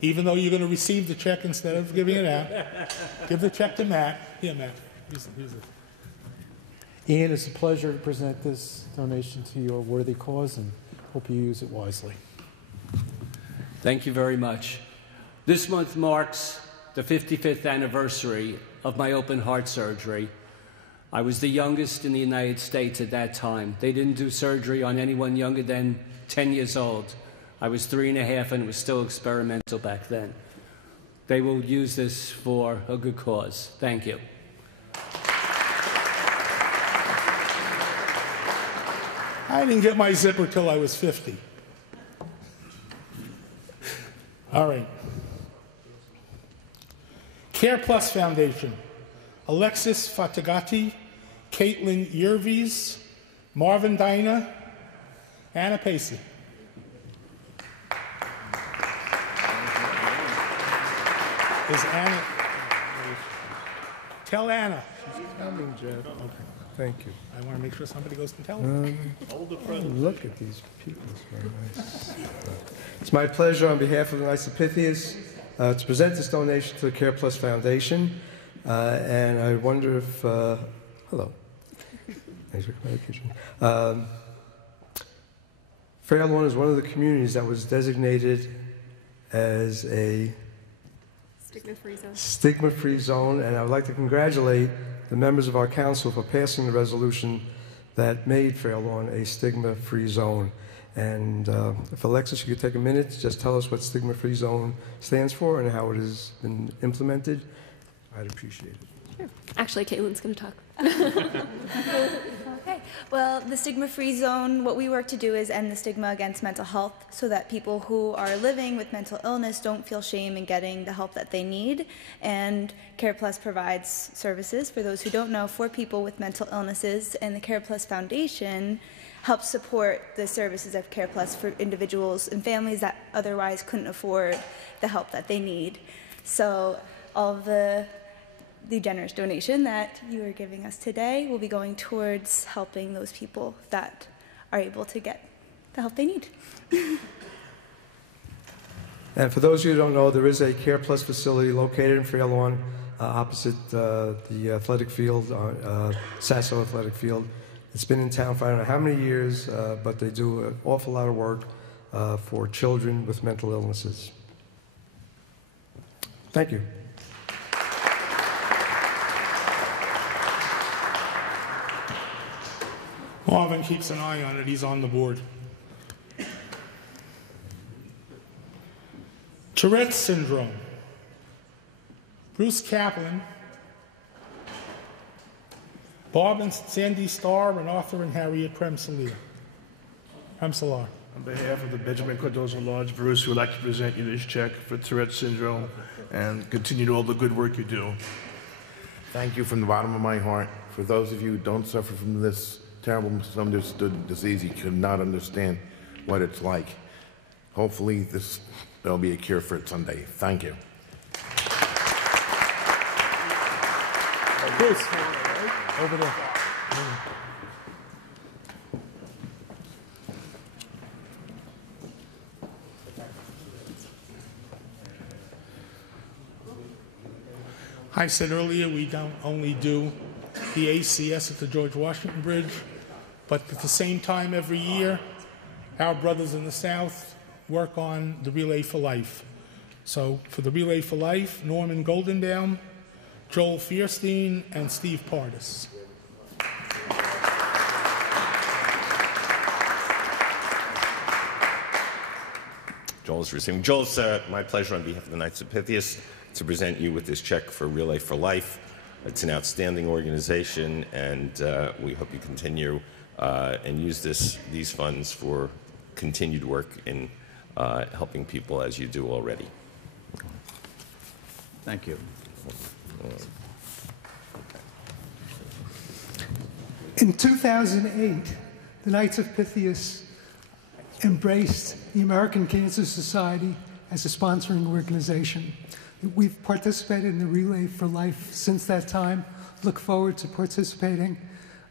even though you're going to receive the check instead of giving it out. Give the check to Matt. Here, Matt. Here's it. Ian, it's a pleasure to present this donation to your worthy cause, and hope you use it wisely. Thank you very much. This month marks the 55th anniversary of my open heart surgery. I was the youngest in the United States at that time. They didn't do surgery on anyone younger than 10 years old. I was 3.5, and it was still experimental back then. They will use this for a good cause. Thank you. I didn't get my zipper till I was 50. All right. Care Plus Foundation. Alexis Fatagati, Caitlin Yervies, Marvin Dina, Anna Pacey. Is Anna? Tell Anna. She's coming, Jeff. Okay. Thank you. I want to make sure somebody goes and tell her. Look at these people. It's very nice. It's my pleasure on behalf of the Knights of Pythias to present this donation to the Care Plus Foundation. And I wonder if, hello. Thanks for coming to the kitchen. Fair Lawn is one of the communities that was designated as a Stigma-free zone. Stigma-free zone, and I would like to congratulate the members of our council for passing the resolution that made Fair Lawn a stigma-free zone. And if Alexis, you could take a minute to just tell us what stigma-free zone stands for and how it has been implemented, I'd appreciate it. Sure. Actually, Caitlin's going to talk. Okay. Well, the stigma-free zone, what we work to do is end the stigma against mental health so that people who are living with mental illness don't feel shame in getting the help that they need. And Care Plus provides services, for those who don't know, for people with mental illnesses, and the Care Plus Foundation helps support the services of Care Plus for individuals and families that otherwise couldn't afford the help that they need. So all of the generous donation that you are giving us today will be going towards helping those people that are able to get the help they need. And for those of you who don't know, there is a Care Plus facility located in Fair Lawn opposite the athletic field, Sasso Athletic Field. It's been in town for I don't know how many years, but they do an awful lot of work for children with mental illnesses. Thank you. Marvin keeps an eye on it. He's on the board. Tourette's syndrome. Bruce Kaplan, Bob and Sandy Starr, and Arthur and Harriet Premsalar. On behalf of the Benjamin Cardozo Lodge, Bruce, we would like to present you this check for Tourette's syndrome and continue all the good work you do. Thank you from the bottom of my heart. For those of you who don't suffer from this terrible misunderstood disease, you could not understand what it's like. Hopefully there'll be a cure for it someday. Thank you. Bruce, over there. I said earlier we don't only do the ACS at the George Washington Bridge, but at the same time every year, our brothers in the South work on the Relay for Life. So for the Relay for Life, Norman Goldendown, Joel Fierstein, and Steve Pardis. Joel's receiving. Joel, it's my pleasure on behalf of the Knights of Pythias to present you with this check for Relay for Life. It's an outstanding organization, and we hope you continue and use these funds for continued work in helping people as you do already. Thank you. In 2008, the Knights of Pythias embraced the American Cancer Society as a sponsoring organization. We've participated in the Relay for Life since that time. Look forward to participating.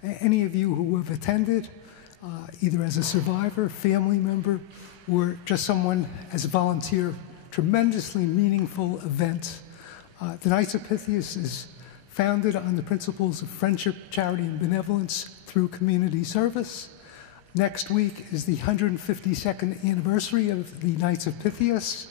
Any of you who have attended, either as a survivor, family member, or just someone as a volunteer, tremendously meaningful event. The Knights of Pythias is founded on the principles of friendship, charity, and benevolence through community service. Next week is the 152nd anniversary of the Knights of Pythias,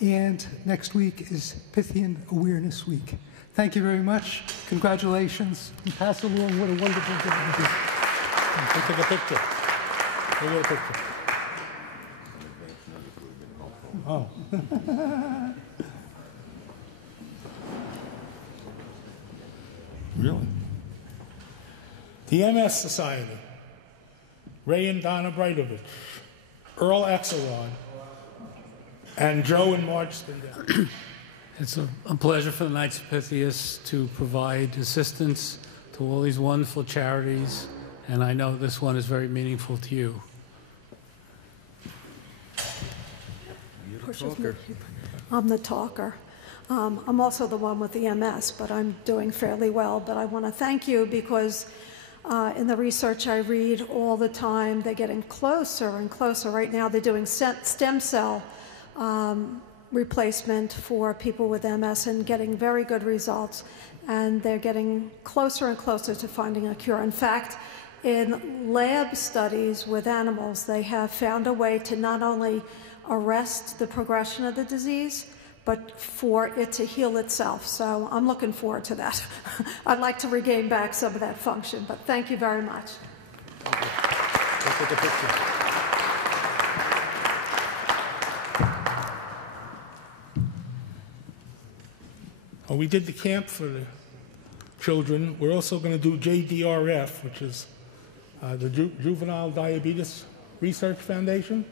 and next week is Pythian Awareness Week. Thank you very much. Congratulations. And pass along what a wonderful job you did. We'll take a picture. We'll get a picture. Oh. Really? The MS Society. Ray and Donna Brightovich, Earl Axelrod, and Joe and Marge Spindell. It's a pleasure for the Knights of Pythias to provide assistance to all these wonderful charities, and I know this one is very meaningful to you. I'm the talker. I'm also the one with the MS, but I'm doing fairly well. But I want to thank you because in the research I read all the time, they're getting closer and closer. Right now they're doing stem cell replacement for people with MS and getting very good results. And they're getting closer and closer to finding a cure. In fact, in lab studies with animals, they have found a way to not only arrest the progression of the disease, but for it to heal itself. So I'm looking forward to that. I'd like to regain back some of that function, but thank you very much. Let's take a picture. Well, we did the camp for the children. We're also going to do JDRF, which is the Juvenile Diabetes Research Foundation.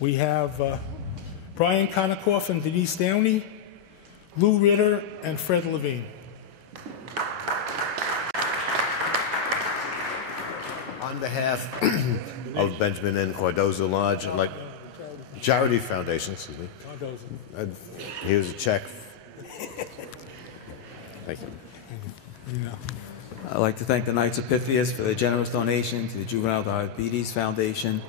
We have Brian Konikoff and Denise Downey, Lou Ritter, and Fred Levine. On behalf of Benjamin N. Cardozo Lodge, I'd like Charity Foundation, excuse me. Here's a check. Thank you. I'd like to thank the Knights of Pythias for their generous donation to the Juvenile Diabetes Foundation.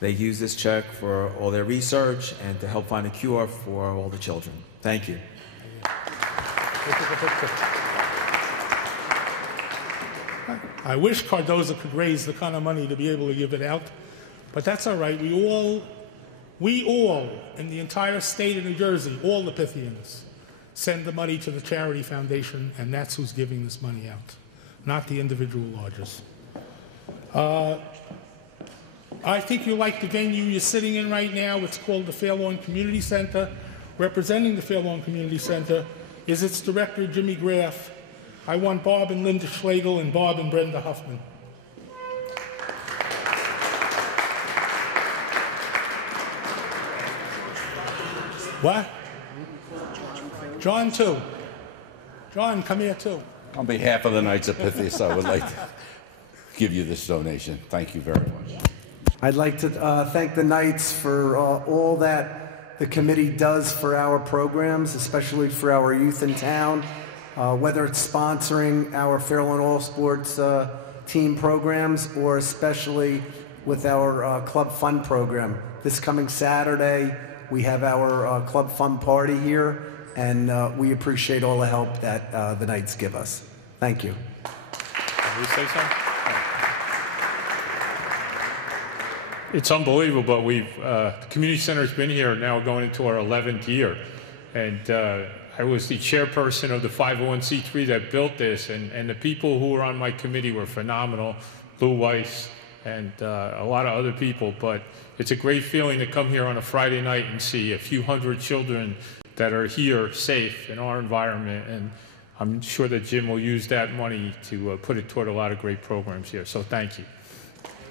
They use this check for all their research and to help find a cure for all the children. Thank you. I wish Cardozo could raise the kind of money to be able to give it out, but that's all right. We all in the entire state of New Jersey, all the Pythians, send the money to the Charity Foundation, and that's who's giving this money out, not the individual lodges. I think you like the venue you're sitting in right now. It's called the Fairlawn Community Center. Representing the Fairlawn Community Center is its director, Jimmy Graff. I want Bob and Linda Schlegel and Bob and Brenda Huffman. What? John, too. John, come here, too. On behalf of the Knights of Pythias, I would like to give you this donation. Thank you very much. I'd like to thank the Knights for all that the committee does for our programs, especially for our youth in town, whether it's sponsoring our Fairlawn All Sports team programs or especially with our Club Fun program. This coming Saturday, we have our Club Fun party here, and we appreciate all the help that the Knights give us. Thank you. Can we say something? It's unbelievable, but the community center has been here now going into our 11th year. And I was the chairperson of the 501c3 that built this, and the people who were on my committee were phenomenal, Lou Weiss and a lot of other people. But it's a great feeling to come here on a Friday night and see a few hundred children that are here safe in our environment. And I'm sure that Jim will use that money to put it toward a lot of great programs here. So thank you.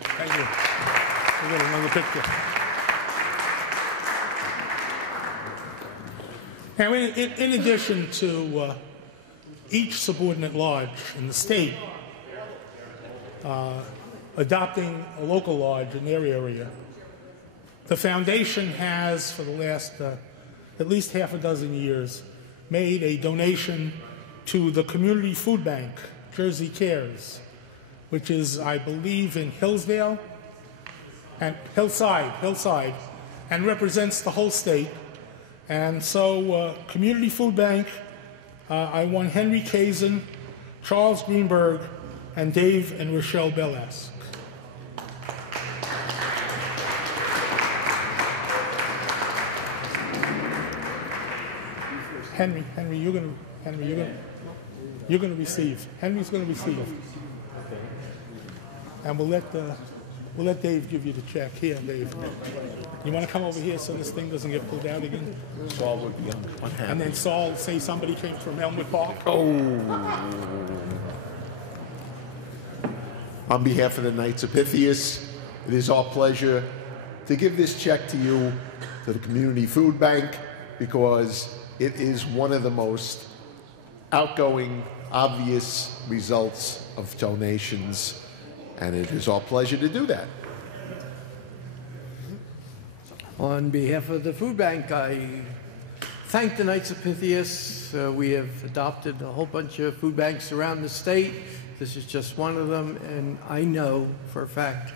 Thank you. We got another picture. Now, in addition to each subordinate lodge in the state adopting a local lodge in their area, the foundation has, for the last at least half a dozen years, made a donation to the Community Food Bank, Jersey Cares, which is, I believe, in Hillsdale and Hillside, and represents the whole state. And so, Community Food Bank, I want Henry Kazin, Charles Greenberg, and Dave and Rochelle Bellask. Henry, you're going to receive. Henry's going to receive. And we'll let Dave give you the check. Here, Dave. You want to come over here so this thing doesn't get pulled out again? Saul would be unhappy. And then Saul, say somebody came from Elmwood Park. Oh. On behalf of the Knights of Pythias, it is our pleasure to give this check to you, to the Community Food Bank, because it is one of the most outgoing, obvious results of donations, and it is our pleasure to do that. On behalf of the food bank, I thank the Knights of Pythias. We have adopted a whole bunch of food banks around the state. This is just one of them, and I know for a fact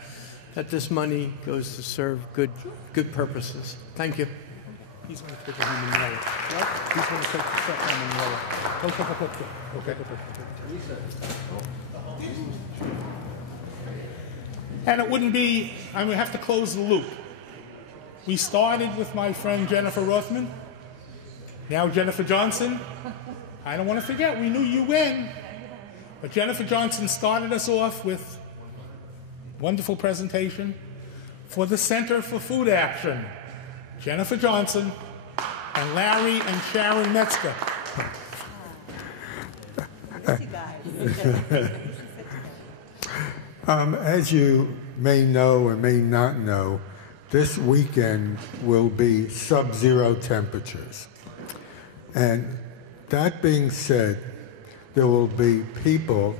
that this money goes to serve good purposes. Thank you. He's going to take a home and roll it. What? He's going to take the stuff home and roll it. Go take a picture. Okay. And it wouldn't be, I would have to close the loop. We started with my friend Jennifer Rothman, Now Jennifer Johnson, I don't want to forget, we knew you when, but Jennifer Johnson started us off with a wonderful presentation for the Center for Food Action. Jennifer Johnson and Larry and Sharon Metzger. As you may know or may not know, this weekend will be sub-zero temperatures. And that being said, there will be people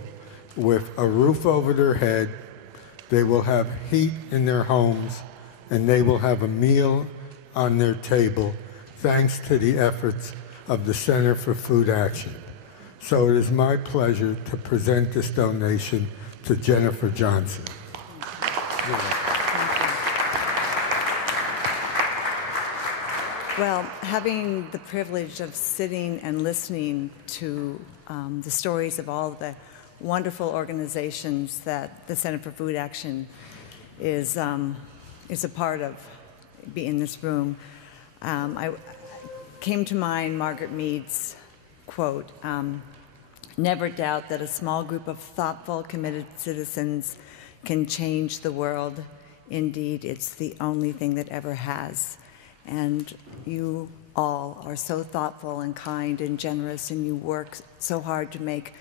with a roof over their head, they will have heat in their homes, and they will have a meal on their table thanks to the efforts of the Center for Food Action. So it is my pleasure to present this donation to Jennifer Johnson. Well, having the privilege of sitting and listening to the stories of all the wonderful organizations that the Center for Food Action is a part of, in this room, I came to mind Margaret Mead's quote, "Never doubt that a small group of thoughtful, committed citizens can change the world. Indeed, it's the only thing that ever has." And you all are so thoughtful and kind and generous, and you work so hard to make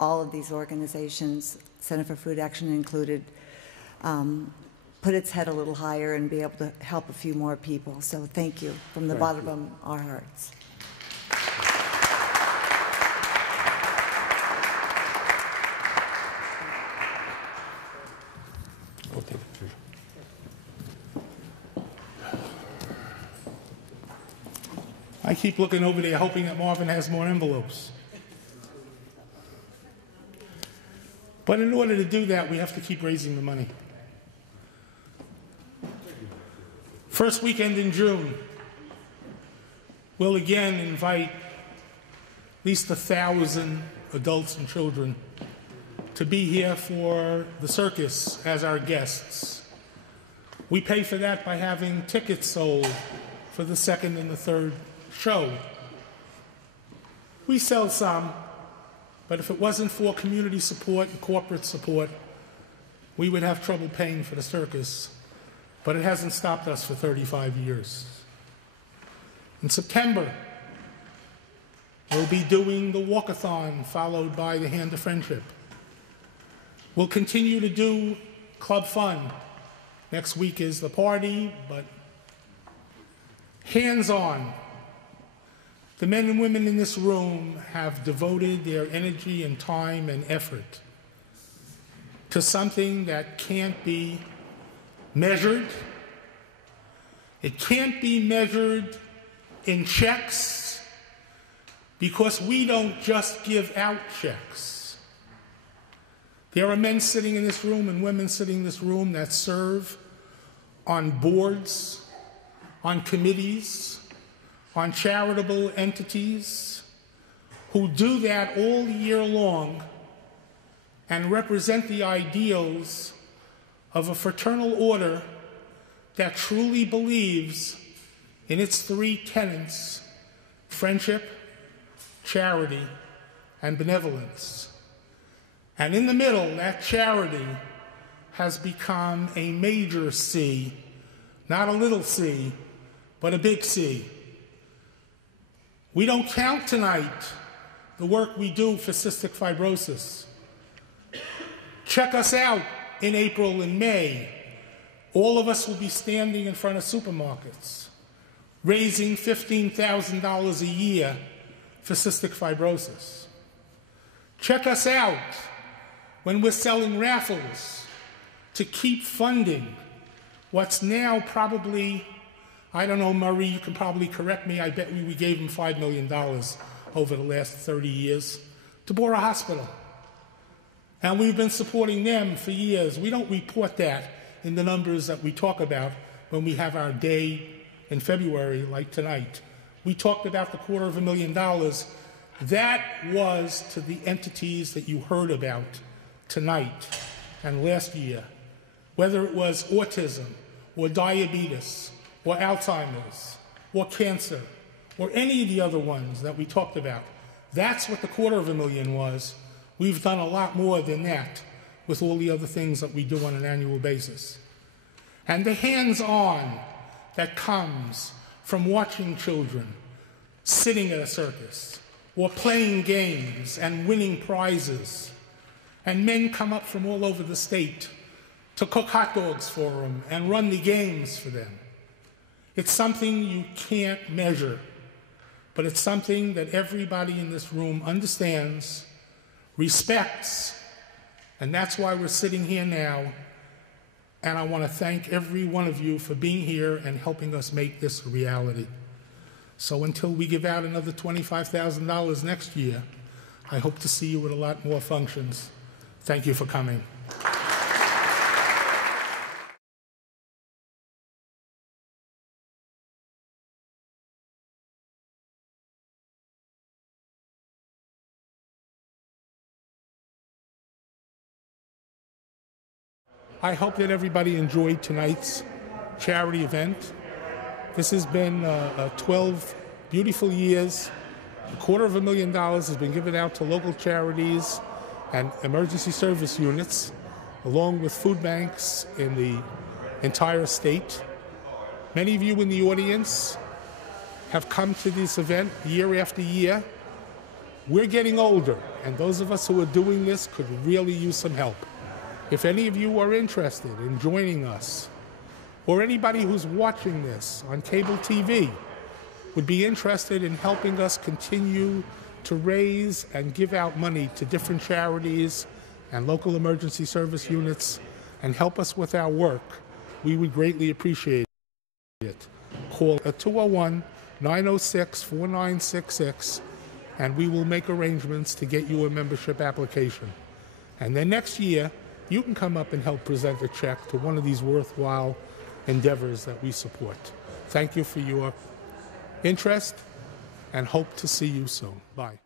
all of these organizations, Center for Food Action included, put its head a little higher and be able to help a few more people. So thank you from the bottom of our hearts. I keep looking over there hoping that Marvin has more envelopes. But in order to do that, we have to keep raising the money. First weekend in June, we'll again invite at least 1,000 adults and children to be here for the circus as our guests. We pay for that by having tickets sold for the second and the third show. We sell some, but if it wasn't for community support and corporate support, we would have trouble paying for the circus. But it hasn't stopped us for 35 years. In September, we'll be doing the Walkathon, followed by the Hand of Friendship. We'll continue to do Club Fun. Next week is the party, but hands-on. The men and women in this room have devoted their energy and time and effort to something that can't be measured. It can't be measured in checks because we don't just give out checks. There are men sitting in this room and women sitting in this room that serve on boards, on committees, on charitable entities, who do that all year long and represent the ideals of a fraternal order that truly believes in its three tenets: friendship, charity, and benevolence. And in the middle, that charity has become a major C, not a little c, but a big C. We don't count tonight the work we do for cystic fibrosis. Check us out in April and May. All of us will be standing in front of supermarkets, raising $15,000 a year for cystic fibrosis. Check us out when we're selling raffles to keep funding what's now probably, I don't know, Murray, you can probably correct me, I bet we gave them $5 million over the last 30 years to Bora Hospital. And we've been supporting them for years. We don't report that in the numbers that we talk about when we have our day in February, like tonight. We talked about the $250,000. That was to the entities that you heard about tonight and last year, whether it was autism or diabetes or Alzheimer's or cancer or any of the other ones that we talked about. That's what the $250,000 was. We've done a lot more than that with all the other things that we do on an annual basis. And the hands-on that comes from watching children sitting at a circus or playing games and winning prizes. And men come up from all over the state to cook hot dogs for them and run the games for them. It's something you can't measure, but it's something that everybody in this room understands, respects, and that's why we're sitting here now. And I want to thank every one of you for being here and helping us make this a reality. So until we give out another $25,000 next year, I hope to see you at a lot more functions. Thank you for coming. I hope that everybody enjoyed tonight's charity event. This has been 12 beautiful years. $250,000 has been given out to local charities and emergency service units, along with food banks in the entire state. Many of you in the audience have come to this event year after year. We're getting older, and those of us who are doing this could really use some help. If any of you are interested in joining us, or anybody who's watching this on cable TV would be interested in helping us continue to raise and give out money to different charities and local emergency service units and help us with our work, we would greatly appreciate it. Call at 201-906-4966 and we will make arrangements to get you a membership application. And then next year, you can come up and help present a check to one of these worthwhile endeavors that we support. Thank you for your interest and hope to see you soon. Bye.